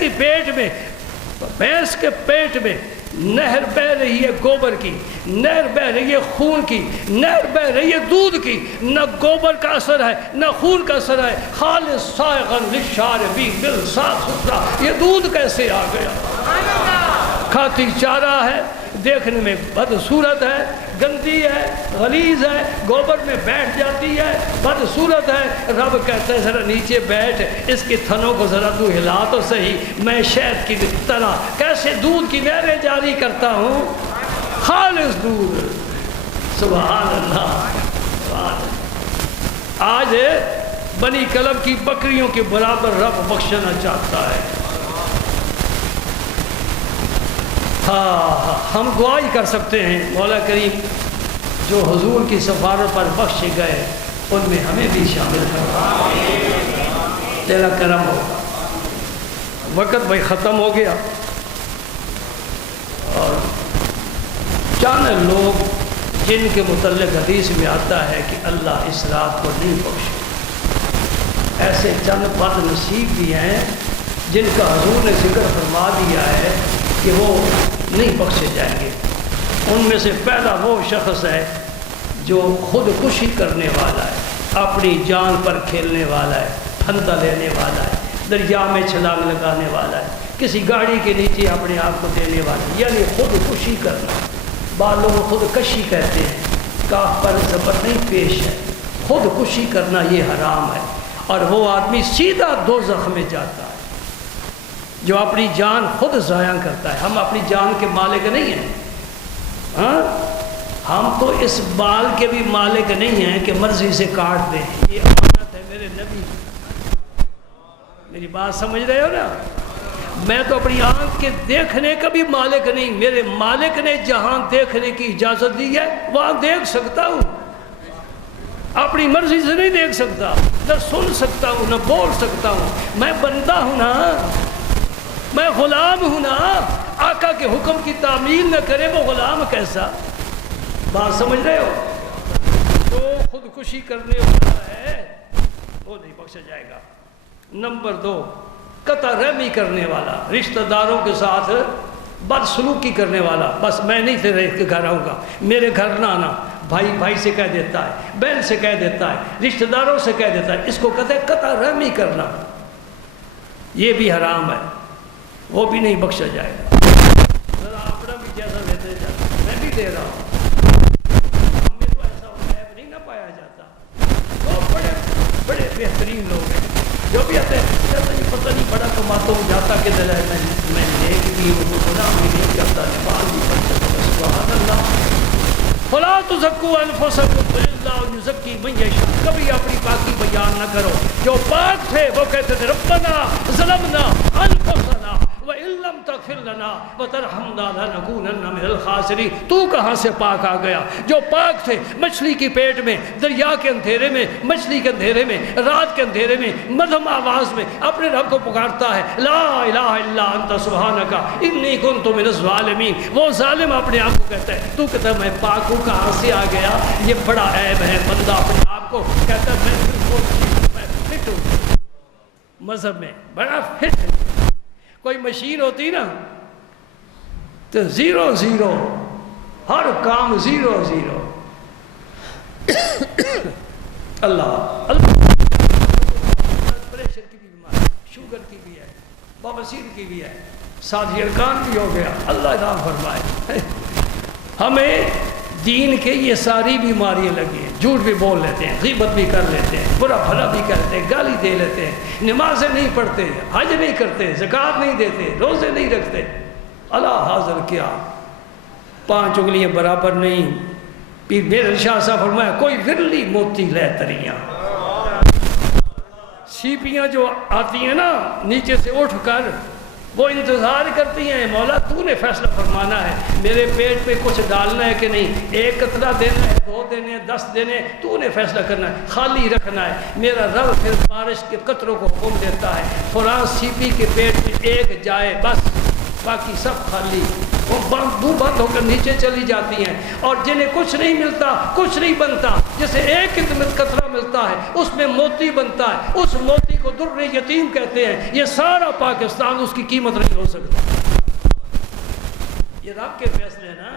کے پیٹ میں نہر بہ رہی ہے گوبر کی، نہر بہ رہی ہے خون کی، نہر بہ رہی ہے دودھ کی، نہ گوبر کا اثر ہے نہ خون کا اثر ہے، خالص سائغن للشاربین، بالکل صاف ستھرا، یہ دودھ کیسے آ گیا؟ کھاتی چارہ ہے، دیکھنے میں بدصورت ہے، گندی ہے، غلیظ ہے، گوبر میں بیٹھ جاتی ہے، بدصورت ہے۔ رب کہتا ہے ذرا نیچے بیٹھ، اس کے تھنوں کو ذرا تو ہلا تو صحیح، میں شہد کی طرح کیسے دودھ کی نہریں جاری کرتا ہوں، خالص دودھ۔ سبحان اللہ، سبحان اللہ۔ آج بنی کلب کی بکریوں کے برابر رب بخشنا چاہتا ہے۔ ہاں ہم دعا ہی کر سکتے ہیں، مولا کریم جو حضور کی سفارت پر بخشے گئے ان میں ہمیں بھی شامل کرنا، تیرا کرم ہوگا۔ وقت بھائی ختم ہو گیا، اور چند لوگ جن کے متعلق حدیث میں آتا ہے کہ اللہ اس رات کو نہیں بخشے، ایسے چند بد نصیب بھی ہیں جن کا حضور نے ذکر فرما دیا ہے کہ وہ نہیں بخشے جائیں گے۔ ان میں سے پہلا وہ شخص ہے جو خودکشی کرنے والا ہے، اپنی جان پر کھیلنے والا ہے، پھندہ لینے والا ہے، دریا میں چھلانگ لگانے والا ہے، کسی گاڑی کے نیچے اپنے آپ کو دینے والا ہے، یعنی خودکشی کرنا۔ بعض لوگ خودکشی کہتے ہیں، کاف پر زبر نہیں پیش ہے، خودکشی کرنا یہ حرام ہے، اور وہ آدمی سیدھا دوزخ میں جاتا ہے جو اپنی جان خود ضائع کرتا ہے۔ ہم اپنی جان کے مالک نہیں ہیں، ہاں ہم تو اس بال کے بھی مالک نہیں ہیں کہ مرضی سے کاٹ دیں، یہ امانت ہے میرے نبی۔ میری بات سمجھ رہے ہو نا؟ میں تو اپنی آنکھ کے دیکھنے کا بھی مالک نہیں، میرے مالک نے جہاں دیکھنے کی اجازت دی ہے وہاں دیکھ سکتا ہوں، اپنی مرضی سے نہیں دیکھ سکتا، نہ سن سکتا ہوں نہ بول سکتا ہوں۔ میں بندہ ہوں نا، میں غلام ہوں نا، آقا کے حکم کی تعمیل نہ کرے وہ غلام کیسا؟ بات سمجھ رہے ہو؟ تو خودکشی کرنے والا ہے وہ نہیں بخشا جائے گا۔ نمبر 2، قطع رحمی کرنے والا، رشتہ داروں کے ساتھ بدسلوکی کرنے والا، بس میں نہیں تیرے گھر آؤں گا، میرے گھر نہ آنا، بھائی سے کہہ دیتا ہے، بہن سے کہہ دیتا ہے، رشتہ داروں سے کہہ دیتا ہے، اس کو کہتے ہیں قطع رحمی کرنا، یہ بھی حرام ہے، وہ بھی نہیں بخشا جائے گا۔ ذرا اپنا بھی جیسا لیتے جاتا، میں بھی دے رہا ہوں، ہم میں تو ایسا عیب نہیں نہ پایا جاتا۔ وہ بڑے بہترین لوگ ہیں جو بھی آتے ہیں، کہتے ہیں پتہ نہیں بڑا کماتا ہوں، جاتا کہ دل ہے میں نیک بھی ہوں، خدا بھی نہیں کرتا، نماز بھی پڑھتا ہوں، سبحان اللہ۔ فلا تزکوا انفسکم اللہ یزکی من یشاء، کبھی اپنی پاکی بیان نہ کرو۔ جو پاک تھے وہ کہتے تھے ربنا ظلمنا انفسنا وان لم تغفر لنا وترحمنا لنکونن من الخاسرین۔ تو کہاں سے پاک آ گیا؟ جو پاک تھے مچھلی کی پیٹ میں، دریا کے اندھیرے میں، مچھلی کے اندھیرے میں، رات کے اندھیرے میں، مدھم آواز میں اپنے رب کو پکارتا ہے، لا الہ الا انت سبحانک انی کنت من الظالمین۔ وہ ظالم اپنے آپ کو کہتا ہے، تو کہتا ہے میں پاک ہوں، کہاں سے آ گیا؟ یہ بڑا عیب ہے، بندہ اپنے آپ کو کہتا ہے میں فٹ ہوں، مذہب میں بڑا فٹ ہے۔ کوئی مشین ہوتی نا تو 0 ہر کام 0 اللہ پریشر کی بھی بیماری، شوگر کی بھی ہے، بواسیر کی بھی ہے، ساتھ ارکان بھی ہو گیا، اللہ رحم فرمائے۔ ہمیں دین کے یہ ساری بیماریاں لگی ہیں، جھوٹ بھی بول لیتے ہیں، غیبت بھی کر لیتے ہیں، برا بھلا بھی کرتے ہیں، گالی دے لیتے ہیں، نمازیں نہیں پڑھتے، حج نہیں کرتے، زکوٰۃ نہیں دیتے، روزے نہیں رکھتے، اللہ حاضر کیا 5 انگلیاں برابر نہیں۔ پیر میرے شاہ صاحب فرمایا کوئی ورلی موتی لے تریاں، سیپیاں جو آتی ہیں نا نیچے سے اٹھ کر وہ انتظار کرتی ہیں مولا تو نے فیصلہ فرمانا ہے، میرے پیٹ پہ کچھ ڈالنا ہے کہ نہیں، 1 قطرہ دینا ہے، 2 دینے ہیں، 10 دینے ہیں، تو نے فیصلہ کرنا ہے، خالی رکھنا ہے۔ میرا رب پھر بارش کے قطروں کو حکم دیتا ہے، فلاں سیپی کے پیٹ میں 1 جائے بس، باقی سب خالی، وہ بند ہو کر نیچے چلی جاتی ہیں۔ اور جنہیں کچھ نہیں ملتا، کچھ نہیں بنتا، جیسے 1 قطرہ ملتا ہے اس میں موتی بنتا ہے، اس موتی کو در یتیم کہتے ہیں۔ یہ سارا پاکستان اس کی قیمت نہیں ہو سکتا۔ یہ رب کے فیصلے ہیں نا،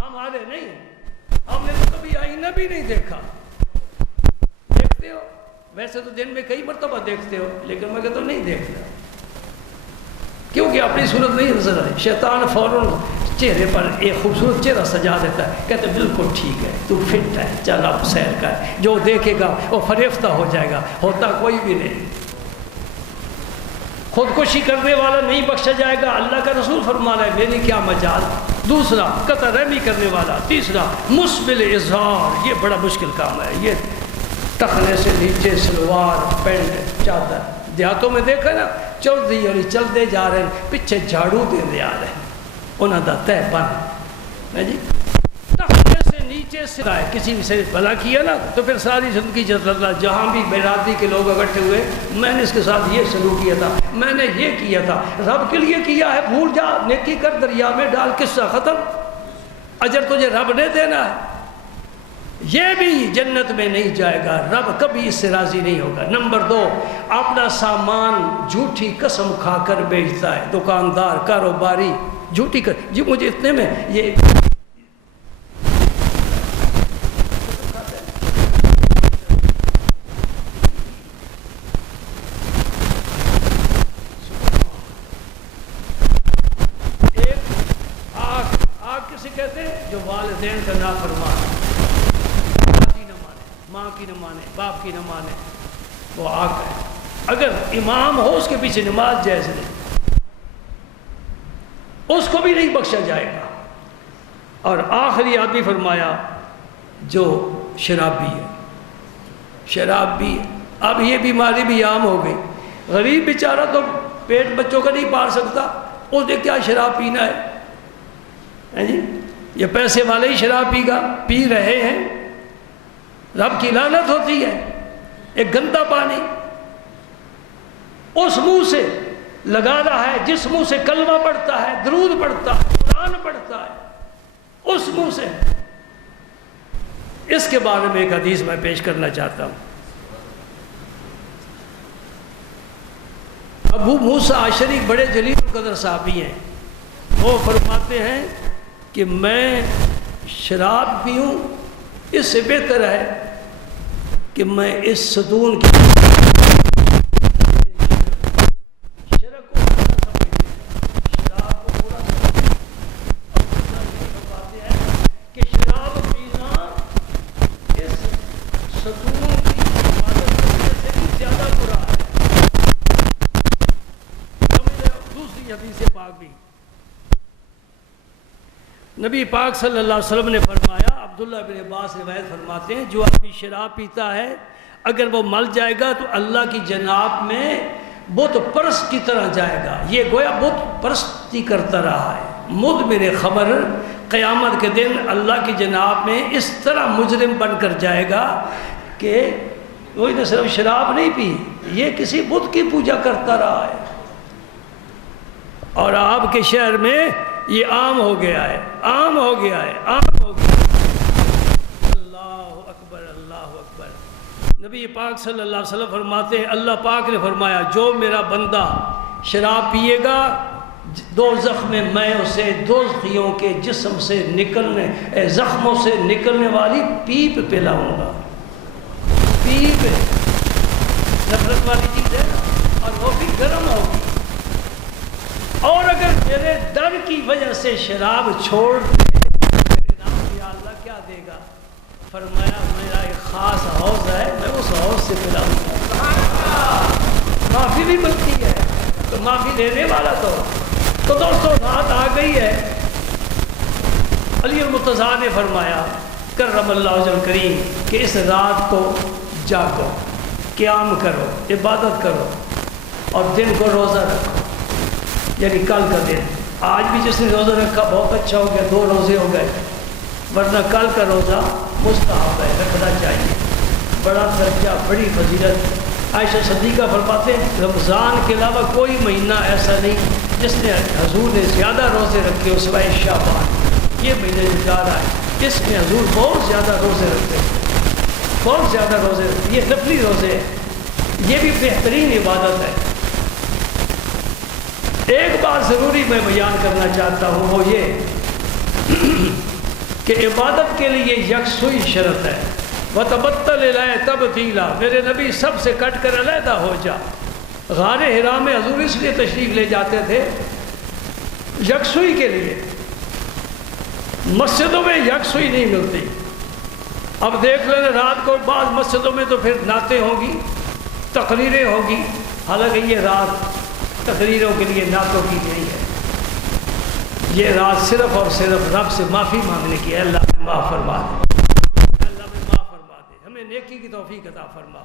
ہمارے نہیں۔ ہم نے تو کبھی آئینہ بھی نہیں دیکھا، دیکھتے ہو ویسے تو دن میں کئی مرتبہ دیکھتے ہو، لیکن میں کہتا ہوں نہیں دیکھتا، کیونکہ اپنی صورت نہیں نظر آئی۔ شیطان فوراً چہرے پر ایک خوبصورت چہرہ سجا دیتا ہے، کہتے ہیں بالکل ٹھیک ہے، تو فٹ ہے، چل اب سیر کر۔ جو دیکھے گا وہ فریفتہ ہو جائے گا، ہوتا کوئی بھی نہیں۔ خودکشی کرنے والا نہیں بخشا جائے گا، اللہ کا رسول فرمانا ہے، میری کیا مجال۔ دوسرا قطع رحمی کرنے والا، تیسرا مسبل اظہار، یہ بڑا مشکل کام ہے، یہ ٹخنے سے نیچے سلوار پینٹ چادر۔ دیہاتوں میں دیکھا نا، چلتے اور چلتے جا رہے ہیں، پیچھے جھاڑو دے آ رہے ہیں، انہوں دا تہ بن جی ٹخنے سے نیچے سے ہے۔ کسی سے بھلا کیا نا تو پھر ساری زندگی اللہ، جہاں بھی برادری کے لوگ اکٹھے ہوئے، میں نے اس کے ساتھ یہ سلوک کیا تھا، میں نے یہ کیا تھا، رب کے لیے کیا ہے، بھول جا، نیکی کر دریا میں ڈال، قصہ ختم، اجر تجھے رب نے دینا ہے۔ یہ بھی جنت میں نہیں جائے گا، رب کبھی اس سے راضی نہیں ہوگا۔ نمبر 2، اپنا سامان جھوٹی قسم کھا کر بیچتا ہے، دکاندار کاروباری جھوٹی جی مجھے اتنے میں یہ آگ کسے کہتے ہیں؟ جو والدین کا نافرمان، ماں کی نہ مانے، باپ کی نہ مانے، وہ آگ ہے۔ اگر امام ہو اس کے پیچھے نماز جائز نہیں، اس کو بھی نہیں بخشا جائے گا۔ اور آخری آدمی فرمایا جو شرابی ہے، شرابی ہے۔ اب یہ بیماری بھی عام ہو گئی، غریب بیچارہ تو پیٹ بچوں کا نہیں پال سکتا، اس نے کیا شراب پینا ہے جی؟ یہ پیسے والے ہی شراب پی رہے ہیں، رب کی لعنت ہوتی ہے۔ ایک گندا پانی اس منہ سے لگا رہا ہے جس منہ سے کلمہ پڑھتا ہے، درود پڑھتا ہے، قرآن پڑھتا ہے، اس منہ سے۔ اس کے بارے میں ایک حدیث میں پیش کرنا چاہتا ہوں۔ ابو موسیٰ اشعری بڑے جلیل القدر صحابی ہیں، وہ فرماتے ہیں کہ میں شراب پیوں اس سے بہتر ہے کہ میں اس ستون کی شرک کو پورا سمجھتے ہیں، شراب کو پورا سمجھتے ہیں، اور یہ فرماتے ہیں کہ شراب پینا اس ستون کی عبادت کرنے سے بھی زیادہ برا ہے۔ سمجھ رہے ہو؟ دوسری حدیث پاک بھی نبی پاک صلی اللہ علیہ وسلم نے فرمایا، عبداللہ بن عباس روایت فرماتے ہیں، جو آدمی شراب پیتا ہے اگر وہ مل جائے گا تو اللہ کی جناب میں بت پرست کی طرح جائے گا۔ یہ گویا بت پرستی کرتا رہا ہے، مدمن خمر، قیامت کے دن اللہ کی جناب میں اس طرح مجرم بن کر جائے گا کہ وہی نہ صرف شراب نہیں پی، یہ کسی بت کی پوجا کرتا رہا ہے۔ اور آپ کے شہر میں یہ عام ہو گیا ہے، عام ہو گیا ہے، عام ہو گیا ہے۔ اللہ اکبر، اللہ اکبر۔ نبی پاک صلی اللہ علیہ وسلم فرماتے ہیں، اللہ پاک نے فرمایا جو میرا بندہ شراب پیے گا دوزخ میں میں اسے دوزخیوں کے جسم سے نکلنے زخموں سے نکلنے والی پیپ پلاؤں گا۔ پیپ نفرت والی چیز ہے اور وہ بھی گرم ہوگی۔ اور اگر میرے ڈر کی وجہ سے شراب چھوڑ دے، میرے نام یا اللہ کیا دے گا؟ فرمایا میرا ایک خاص حوض ہے، میں اس حوض سے پلاؤں گا۔ معافی بھی ملتی ہے، تو معافی دینے والا تو دوستو رات آ گئی ہے۔ علی المرتضیٰ نے فرمایا کرم اللہ وجہ کریم کہ اس رات کو جاگو، قیام کرو، عبادت کرو اور دن کو روزہ رکھو۔ یعنی کل کا دن. آج بھی جس نے روزہ رکھا بہت اچھا ہو گیا, 2 روزے ہو گئے, ورنہ کل کا روزہ مستحب ہے, رکھنا چاہیے. بڑا درجہ, بڑی فضیلت. عائشہ صدیقہ فرماتے ہیں رمضان کے علاوہ کوئی مہینہ ایسا نہیں جس نے حضور نے زیادہ روزے رکھے سوائے شعبان. یہ مہینے جو جا رہا ہے اس میں حضور بہت زیادہ روزے رکھتے ہیں, بہت زیادہ روزے رکھتے ہیں. یہ نفلی روزے ہیں, یہ بھی بہترین عبادت ہے. ایک بات ضروری میں بیان کرنا چاہتا ہوں, وہ یہ کہ عبادت کے لیے یکسوئی شرط ہے. وَتَبَتَّلْ إِلَيْهِ تَبْتِيلًا, میرے نبی سب سے کٹ کر علیحدہ ہو جا. غار حرا میں حضور اس لیے تشریف لے جاتے تھے یکسوئی کے لیے. مسجدوں میں یکسوئی نہیں ملتی. اب دیکھ لیں رات کو بعض مسجدوں میں تو پھر نعتیں ہوں گی, تقریریں ہوں گی, حالانکہ یہ رات تقریروں کے لیے نعتوں کی نہیں ہے. یہ رات صرف اور صرف رب سے معافی مانگنے کی ہے. اللہ میں معاف فرما دے, اللہ میں معاف فرما دے, ہمیں نیکی کی توفیق عطا فرما.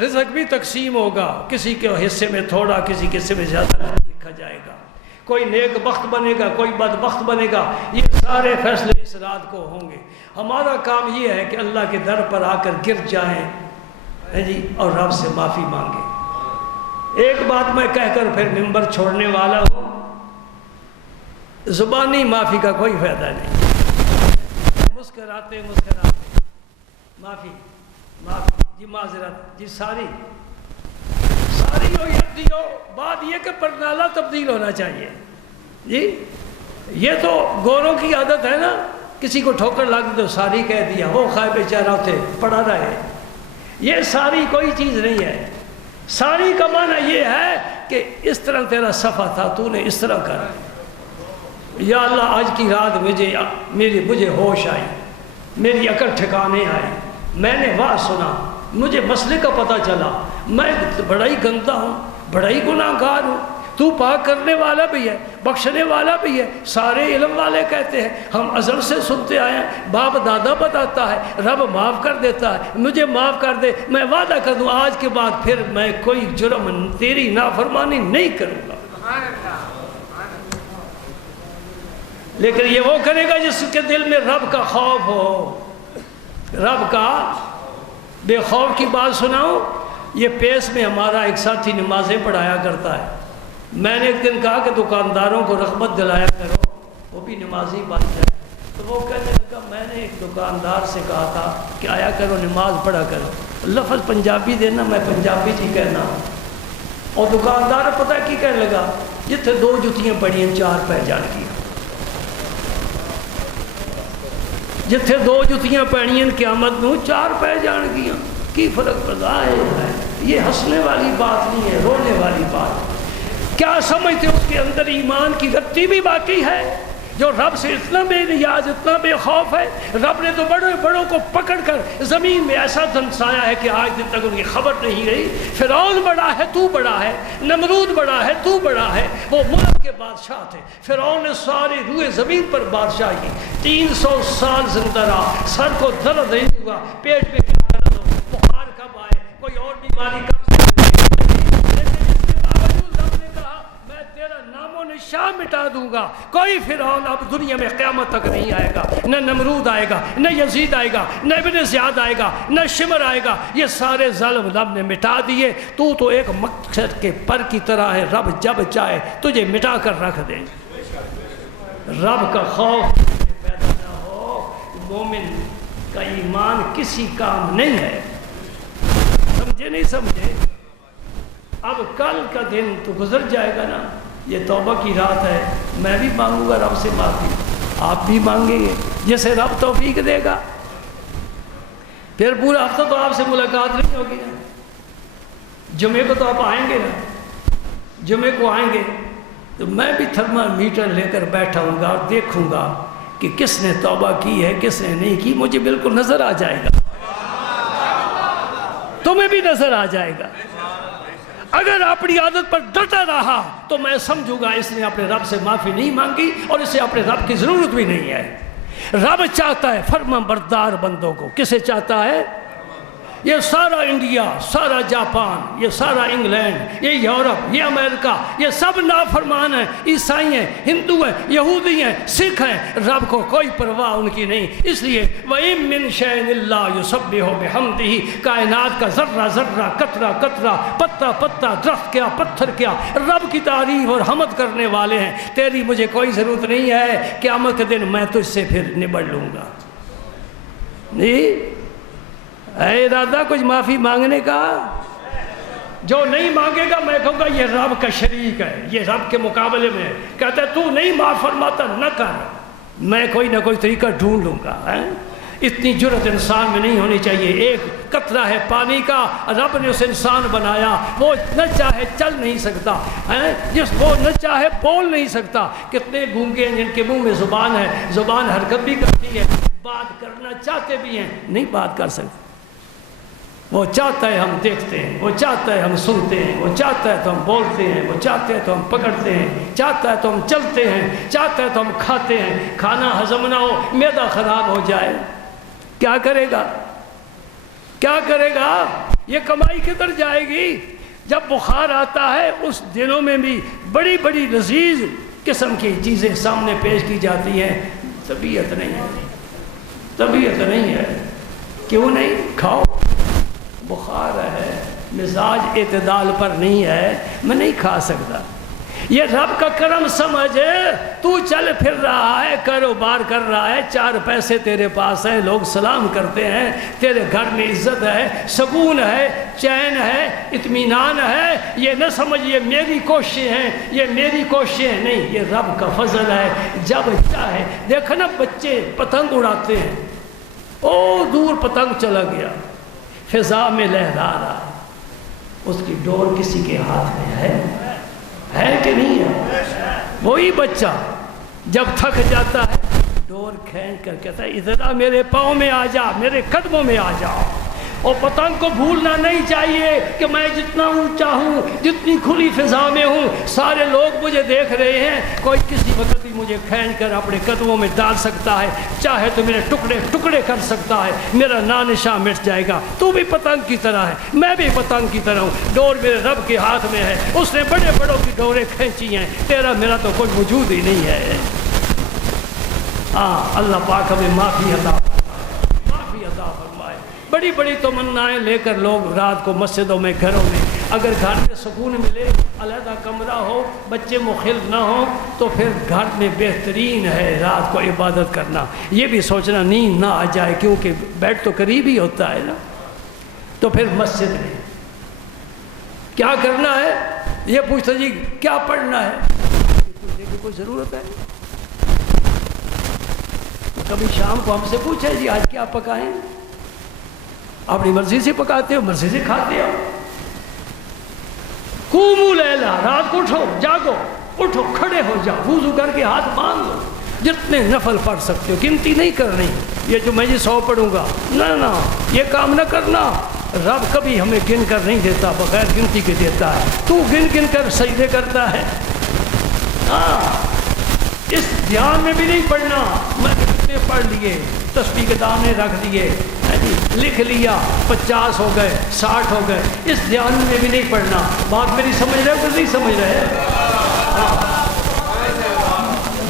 رزق بھی تقسیم ہوگا, کسی کے حصے میں تھوڑا, کسی کے حصے میں زیادہ لکھا جائے گا. کوئی نیک بخت بنے گا, کوئی بدبخت بنے گا. یہ سارے فیصلے اس رات کو ہوں گے. ہمارا کام یہ ہے کہ اللہ کے در پر آ کر گر جائیں جی اور رب سے معافی مانگیں. ایک بات میں کہہ کر پھر ممبر چھوڑنے والا ہوں, زبانی معافی کا کوئی فائدہ نہیں. مسکراتے مسکراتے معافی معافی جی, معذرت جی, ساری ہو یدی ہو. بات یہ کہ پرنالہ تبدیل ہونا چاہیے جی. یہ تو گوروں کی عادت ہے نا, کسی کو ٹھوکر لگ تو ساری کہہ دیا, وہ خائے بیچارہ تھے پڑا رہے. یہ ساری کوئی چیز نہیں ہے. ساری کا معنی یہ ہے کہ اس طرح تیرا صفحہ تھا, تو نے اس طرح کر. یا اللہ آج کی رات مجھے ہوش آئی, میری عقل ٹھکانے آئی, میں نے واہ سنا, مجھے مسئلے کا پتہ چلا. میں بڑا ہی گندہ ہوں, بڑا ہی گناہ گار ہوں. تو پاک کرنے والا بھی ہے, بخشنے والا بھی ہے. سارے علم والے کہتے ہیں, ہم ازل سے سنتے آئے ہیں, باپ دادا بتاتا ہے, رب معاف کر دیتا ہے. مجھے معاف کر دے, میں وعدہ کر دوں آج کے بعد پھر میں کوئی جرم تیری نافرمانی نہیں کروں گا. لیکن یہ وہ کرے گا جس کے دل میں رب کا خوف ہو. رب کا بے خوف کی بات سناؤں, یہ پیس میں ہمارا ایک ساتھی نمازیں پڑھایا کرتا ہے. میں نے ایک دن کہا کہ دکانداروں کو رغبت دلایا کرو, وہ بھی نمازی بن جائے. تو وہ کہنے لگا میں نے ایک دکاندار سے کہا تھا کہ آیا کرو نماز پڑھا کرو, لفظ پنجابی دینا, میں پنجابی جی کہنا. اور دکاندار پتہ کی کہنے لگا, جتنے 2 جتیاں پڑی ہیں 4 پہ جان کی, جتھے 2 جتیاں پہنی ہیں قیامت نو 4 پہ جان گیا. کی فرق پڑتا ہے؟ یہ ہنسنے والی بات نہیں ہے, رونے والی بات. کیا سمجھتے اس کے اندر ایمان کی رتی بھی باقی ہے, جو رب سے اتنا بے نیاز, اتنا بے خوف ہے. رب نے تو بڑوں کو پکڑ کر زمین میں ایسا دھنسایا ہے کہ آج دن تک ان کی خبر نہیں رہی. فرعون بڑا ہے, تو بڑا ہے. نمرود بڑا ہے, تو بڑا ہے. وہ ملک کے بادشاہ تھے. فرعون نے ساری روئے زمین پر بادشاہی کی. 300 سال زندہ رہا, سر کو درد نہیں ہوا, پیٹ میں کیا درد ہو, بخار کب آئے, کوئی اور بیماری کب سے. نشان مٹا دوں گا. کوئی فرعون اب دنیا میں قیامت تک نہیں آئے گا. نہ نمرود آئے گا, نہ یزید آئے گا, نہ ابن زیاد آئے گا, نہ شمر آئے گا. یہ سارے ظالم رب نے مٹا دیے. تو ایک مقصد کے پر کی طرح ہے, رب جب چاہے تجھے مٹا کر رکھ دے. رب کا خوف پیدا نہ ہو, مومن کا ایمان کسی کام نہیں ہے. سمجھے نہیں سمجھے؟ اب کل کا دن تو گزر جائے گا نا, یہ توبہ کی رات ہے. میں بھی مانگوں گا رب سے معافی, آپ بھی مانگیں گے, جیسے رب توفیق دے گا. پھر پورا ہفتہ تو آپ سے ملاقات نہیں ہوگی نا. جمعے کو تو آپ آئیں گے نا, جمعے کو آئیں گے تو میں بھی تھرمامیٹر لے کر بیٹھا ہوں گا اور دیکھوں گا کہ کس نے توبہ کی ہے, کس نے نہیں کی. مجھے بالکل نظر آ جائے گا, تمہیں بھی نظر آ جائے گا. اگر اپنی عادت پر ڈٹا رہا تو میں سمجھوں گا اس نے اپنے رب سے معافی نہیں مانگی اور اسے اپنے رب کی ضرورت بھی نہیں ہے. رب چاہتا ہے فرما بردار بندوں کو. کسے چاہتا ہے؟ یہ سارا انڈیا، سارا جاپان، یہ سارا انگلینڈ، یہ یورپ، یہ امریکہ، یہ سب نافرمان ہیں، عیسائی ہیں، ہندو ہیں، یہودی ہیں، سکھ ہیں، رب کو کوئی پرواہ ان کی نہیں۔ اس لیے وَإِن مِّن شَيْءٍ إِلَّا يُسَبِّحُ بِحَمْدِهِ، کائنات کا ذرہ ذرہ، قطرہ قطرہ، پتا پتا، درخت کیا، پتھر کیا، رب کی تعریف اور حمد کرنے والے ہیں۔ تیری مجھے کوئی ضرورت نہیں ہے، قیامت کے دن میں تجھ سے پھر نبڑ لوں گا۔ نہیں اے ارادہ کچھ معافی مانگنے کا؟ جو نہیں مانگے گا میں کہوں گا یہ رب کا شریک ہے، یہ رب کے مقابلے میں کہتا ہے تو نہیں معاف فرماتا نہ کر، میں کوئی نہ کوئی طریقہ ڈھونڈ لوں گا۔ اتنی جرت انسان میں نہیں ہونی چاہیے۔ ایک قطرہ ہے پانی کا، رب نے اسے انسان بنایا، وہ نہ چاہے چل نہیں سکتا، وہ نہ چاہے بول نہیں سکتا۔ کتنے گونگے ہیں جن کے منہ میں زبان ہے، زبان حرکت بھی کرتی ہے، بات کرنا چاہتے بھی ہیں، نہیں بات کر سکتے۔ وہ چاہتا ہے ہم دیکھتے ہیں، وہ چاہتا ہے ہم سنتے ہیں، وہ چاہتا ہے تو ہم بولتے ہیں، وہ چاہتا ہے تو ہم پکڑتے ہیں، چاہتا ہے تو ہم چلتے ہیں، چاہتا ہے تو ہم کھاتے ہیں۔ کھانا ہضم نہ ہو، معدہ خراب ہو جائے، کیا کرے گا؟ کیا کرے گا؟ یہ کمائی کدھر جائے گی؟ جب بخار آتا ہے اس دنوں میں بھی بڑی بڑی لذیذ قسم کی چیزیں سامنے پیش کی جاتی ہیں، طبیعت نہیں ہے، طبیعت نہیں ہے۔ کیوں نہیں؟ کھاؤ، بخار ہے، مزاج اعتدال پر نہیں ہے، میں نہیں کھا سکتا۔ یہ رب کا کرم سمجھ، تو چل پھر رہا ہے، کاروبار کر رہا ہے، چار پیسے تیرے پاس ہیں، لوگ سلام کرتے ہیں، تیرے گھر میں عزت ہے، سکون ہے، چین ہے، اطمینان ہے۔ یہ نہ سمجھ یہ میری کوششیں ہیں، یہ میری کوششیں ہیں، نہیں، یہ رب کا فضل ہے۔ جب چاہے دیکھا نا بچے پتنگ اڑاتے ہیں، او دور پتنگ چلا گیا، فضا میں لہرا رہا، اس کی ڈور کسی کے ہاتھ میں ہے کہ نہیں ہے؟ وہی بچہ جب تھک جاتا ہے ڈور کھینچ کر کہتا ہے ادھر میرے پاؤں میں آ جا، میرے قدموں میں آ جاؤ۔ اور پتنگ کو بھولنا نہیں چاہیے کہ میں جتنا اونچا ہوں، جتنی کھلی فضا میں ہوں، سارے لوگ مجھے دیکھ رہے ہیں، کوئی کسی وقت بھی مجھے کھینچ کر اپنے قدموں میں ڈال سکتا ہے، چاہے تو میرے ٹکڑے ٹکڑے کر سکتا ہے، میرا نشان مٹ جائے گا۔ تو بھی پتنگ کی طرح ہے، میں بھی پتنگ کی طرح ہوں، ڈور میرے رب کے ہاتھ میں ہے، اس نے بڑے بڑوں کی ڈوریں کھینچی ہیں، تیرا میرا تو کوئی وجود ہی نہیں ہے۔ اللہ پاک ہمیں معافی عطا فرمائے، معافی عطا فرمائے۔ بڑی بڑی تمنائیں لے کر لوگ رات کو مسجدوں میں، گھروں میں، اگر گھر میں سکون ملے، علیحدہ کمرہ ہو، بچے مخلف نہ ہو، تو پھر گھر میں بہترین ہے رات کو عبادت کرنا۔ یہ بھی سوچنا نیند نہ آ جائے، کیونکہ بیڈ تو قریب ہی ہوتا ہے نا، تو پھر مسجد میں کیا کرنا ہے؟ یہ پوچھتا جی کیا پڑھنا ہے، پوچھنے کی کوئی ضرورت ہے؟ کبھی شام کو ہم سے پوچھے جی آج کیا پکائیں؟ اپنی مرضی سے پکاتے ہو، مرضی سے کھاتے ہو۔ قوموا لیلا، رات کو اٹھو، جاگو، اٹھو، کھڑے ہو جاؤ، وضو کر کے ہاتھ باندھ لو، جتنے نفل پڑھ سکتے ہو، گنتی نہیں کرنی، یہ جو میں 100 پڑھوں گا، نہ یہ کام نہ کرنا۔ رب کبھی ہمیں گن کر نہیں دیتا، بغیر گنتی کے دیتا ہے۔ تو گن گن کر سجدے کرتا ہے، اس دھیان میں بھی نہیں پڑھنا میں کتنے پڑھ لیے، تسبیح کے دانے رکھ دیے، لکھ لیا، 50 ہو گئے، 60 ہو گئے، اس دھیان میں بھی نہیں پڑھنا۔ بات میری سمجھ رہے ہو کہ نہیں سمجھ رہے؟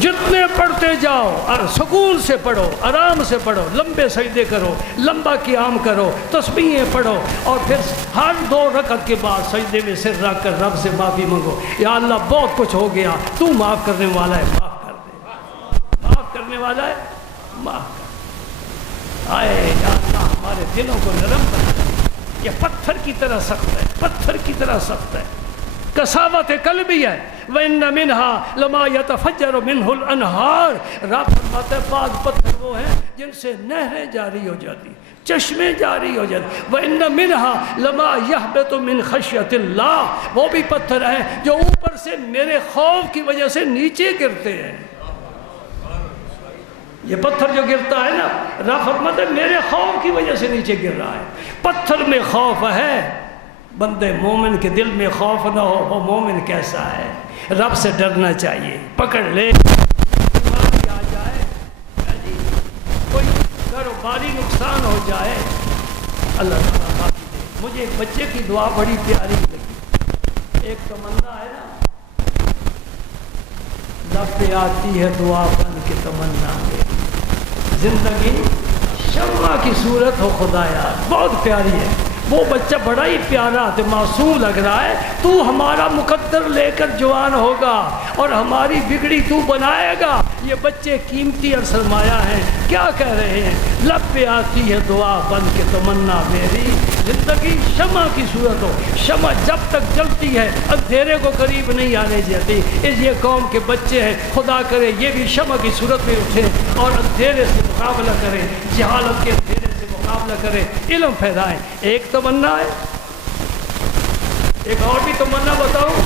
جتنے پڑھتے جاؤ اور سکون سے پڑھو، آرام سے پڑھو، لمبے سجدے کرو، لمبا قیام کرو، تسبیحیں پڑھو، اور پھر ہر 2 رکعت کے بعد سجدے میں سر رکھ کر رب سے معافی مانگو، یا اللہ بہت کچھ ہو گیا، تو معاف کرنے والا ہے، معاف کر دے، معاف کرنے والا ہے، معاف کر۔ آئے یا اللہ ہمارے دلوں کو نرم بنا دے، یہ پتھر کی طرح سخت ہے، پتھر کی طرح سخت ہے، کساوت قلبی ہے۔ وَإِنَّ مِنْهَا لَمَا يَتَفَجَّرُ مِنْهُ الْأَنْهَارُ، رب فرماتا ہے بعض پتھر وہ ہیں جن سے نہریں جاری ہو جاتی، چشمے جاری ہو جاتے۔ وَإِنَّ مِنْهَا لَمَا يَهْبِطُ مِنْ خَشْيَةِ اللَّهِ، وہ بھی پتھر ہیں جو اوپر سے میرے خوف کی وجہ سے نیچے گرتے ہیں۔ یہ پتھر جو گرتا ہے نا، رب فرماتا ہے میرے خوف کی وجہ سے نیچے گر رہا ہے۔ پتھر میں خوف ہے، بندے مومن کے دل میں خوف نہ ہو، وہ مومن کیسا ہے؟ رب سے ڈرنا چاہیے، پکڑ لے بیماری آ جائے، کوئی کاروباری نقصان ہو جائے، اللہ تعالیٰ معافی دے. مجھے ایک بچے کی دعا بڑی پیاری لگی. ایک تمنا ہے نا، لب پہ آتی ہے دعا بن کے تمنا میری، زندگی شمع کی صورت ہو خدایا. بہت پیاری ہے. وہ بچہ بڑا ہی پیارا تو معصوم لگ رہا ہے. تو ہمارا مقدر لے کر جوان ہوگا اور ہماری بگڑی تو بنائے گا. یہ بچے قیمتی اور سرمایہ ہیں. کیا کہہ رہے ہیں؟ لب پہ آتی ہے دعا بن کے تمنا میری، زندگی شمع کی صورت ہو. شمع جب تک جلتی ہے اندھیرے کو قریب نہیں آنے دیتی. اس یہ قوم کے بچے ہیں، خدا کرے یہ بھی شمع کی صورت میں اٹھے اور اندھیرے سے مقابلہ کریں، جہالت کے اندھیرے سے مقابلہ کریں، علم پھیلائیں. ایک تمنا ہے. ایک اور بھی تمنا بتاؤں.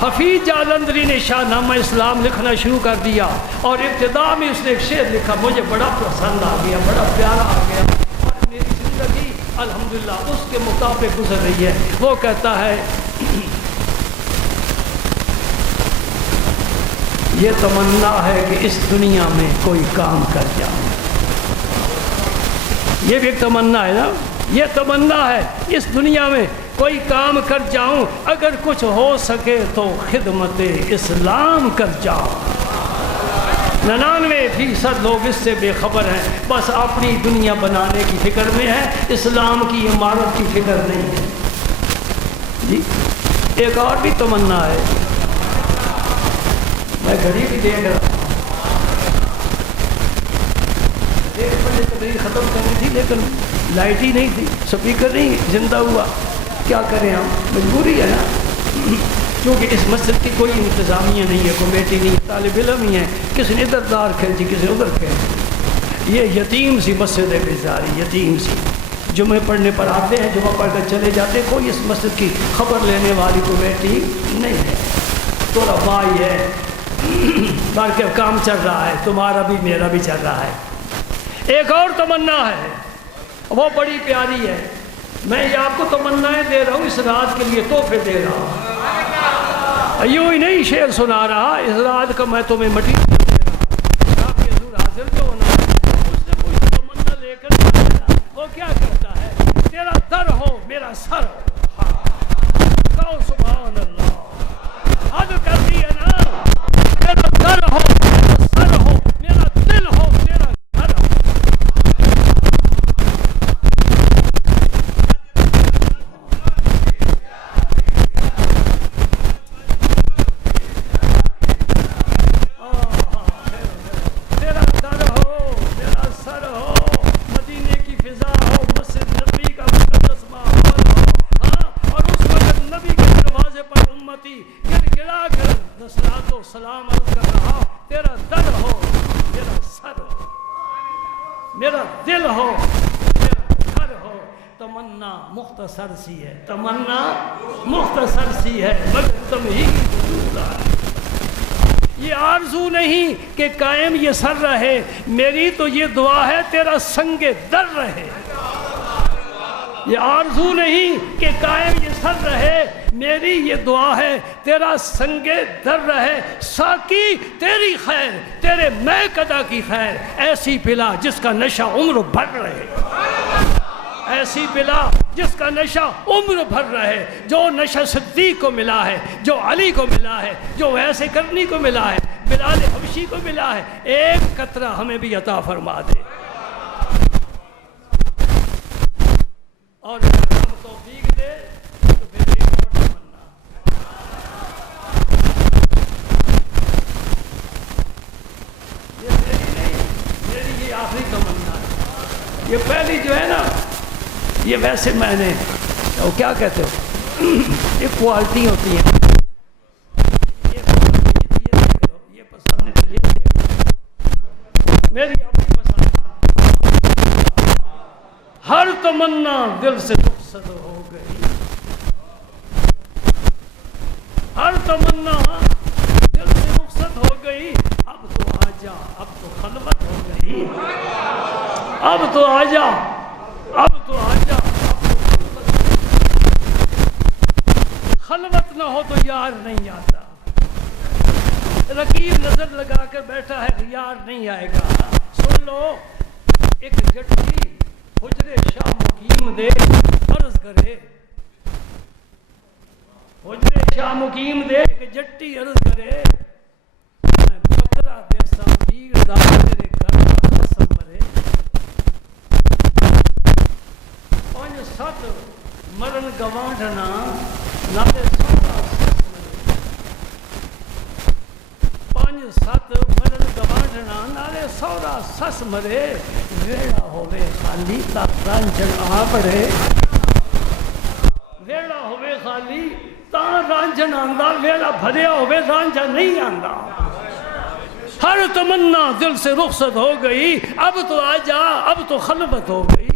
حفیظ جالندری نے شاہ نامہ اسلام لکھنا شروع کر دیا اور ابتدا میں اس نے ایک شعر لکھا، مجھے بڑا پسند آ گیا، بڑا پیارا آ گیا اور میری زندگی الحمدللہ اس کے مطابق گزر رہی ہے. وہ کہتا ہے یہ تمنا ہے کہ اس دنیا میں کوئی کام کر جاؤں. یہ بھی ایک تمنا ہے نا. یہ تمنا ہے اس دنیا میں کوئی کام کر جاؤں، اگر کچھ ہو سکے تو خدمت اسلام کر جاؤں. 99% لوگ اس سے بے خبر ہیں، بس اپنی دنیا بنانے کی فکر میں ہے، اسلام کی عمارت کی فکر نہیں ہے. جی ایک اور بھی تمنا ہے. میں گھڑی بھی دیکھ رہا ہوں، 1 بجے تقریر ختم کرنی تھی لیکن لائٹ ہی نہیں تھی، سپیکر نہیں زندہ ہوا. کیا کریں ہم، مجبوری ہے نا. کیونکہ اس مسجد کی کوئی انتظامیہ نہیں ہے، کمیٹی نہیں ہے، طالب علم ہی ہیں. کسی نے ادھر دار کھینچی، کسی نے ادھر کھینچی. یہ یتیم سی مسجد ہے بیزاری، یتیم سی. جمعے پڑھنے پر آتے ہیں، جمعہ پڑھ کر چلے جاتے ہیں. کوئی اس مسجد کی خبر لینے والی کمیٹی نہیں ہے. تو رفائی ہے، بلکہ کام چل رہا ہے، تمہارا بھی میرا بھی چل رہا ہے. ایک اور تمنا ہے، وہ بڑی پیاری ہے. میں یہ آپ کو تمنائیں دے رہا ہوں، اس رات کے لیے تحفے دے رہا ہوں. یوں ہی نہیں شعر سنا رہا، اس رات کا میں تمہیں مٹی دے رہا. آپ کے حضور حاضر جو ہونا ہے، اس نے کوئی تمنا لے کر آیا. وہ کیا کہتا ہے؟ تیرا در ہو میرا سر ہو. کہو سبحان اللہ. حد کر دی ہے نا. تیرا در ہو میرا سر ہو، میرا دل ہو تیرا گھر ہو. سلام عرض کر رہا، تیرا در ہو میرا سر ہو، میرا دل ہو میرا گھر ہو. تمنا مختصر سی ہے، تمنا مختصر سی ہے، مگر تم ہی یہ آرزو نہیں کہ قائم یہ سر رہے. میری تو یہ دعا ہے تیرا سنگ در رہے. یہ آرزو نہیں کہ قائم یہ سر رہے، میری یہ دعا ہے تیرا سنگ در رہے. ساقی تیری خیر، تیرے میں قدا کی خیر، ایسی پلا جس کا نشہ عمر بھر رہے. ایسی پلا جس کا نشہ عمر بھر رہے. جو نشہ صدیق کو ملا ہے، جو علی کو ملا ہے، جو ایسے کرنی کو ملا ہے، بلال حبشی کو ملا ہے، ایک قطرہ ہمیں بھی عطا فرما دے. اور اگر ہم توفیق دے تو پھر ایک اور تمنا. یہ میری نہیں، میری یہ آخری تمنا ہے. یہ پہلی جو ہے نا، یہ ویسے میں نے وہ کیا کہتے ہو، یہ کوالٹی ہوتی ہیں. یہ پسند ہے تو یہ میری اپنی پسند. ہر تمنا دل سے رخصت ہو گئی، ہر تمنا دل سے رخصت ہو گئی. اب تو آجا، اب تو خلوت ہو گئی. اب تو آجا، اب تو آجا. خلوت نہ ہو تو یار نہیں آتا. رقیب نظر لگا کر بیٹھا ہے، یار نہیں آئے گا. سن لو، ایک جٹی حجرے شاہ مقیم دے عرض کرے، حجرے شاہ مقیم دے کہ جٹی عرض کرے، میں بکرا دیسا پیر دا تیرے گھر دا قسم مرے، 5-7 مرن گوانڈنا نالے سودا سس مرے، 5-7 مرن گوانڈنا نالے سودا سس مرے، ویڑا ہوئے خالی تا رانجھن آ بڑھے، ویڑا ہوئے خالی تا رانجھن آندہ، ویڑا بھریا ہوئے رانجھا نہیں آندہ، ہر تمنا دل سے رخصت ہو گئی، اب تو آجا اب تو خلوت ہو گئی،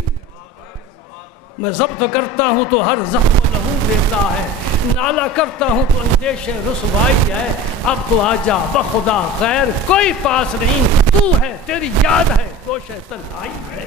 میں ضبط کرتا ہوں تو ہر زخم لہو دیتا ہے، نالا کرتا ہوں تو اندیش رسوائی ہے، اب تو آجا بخدا غیر کوئی پاس نہیں، تو ہے تیری یاد ہے گوشہ تنہائی ہے۔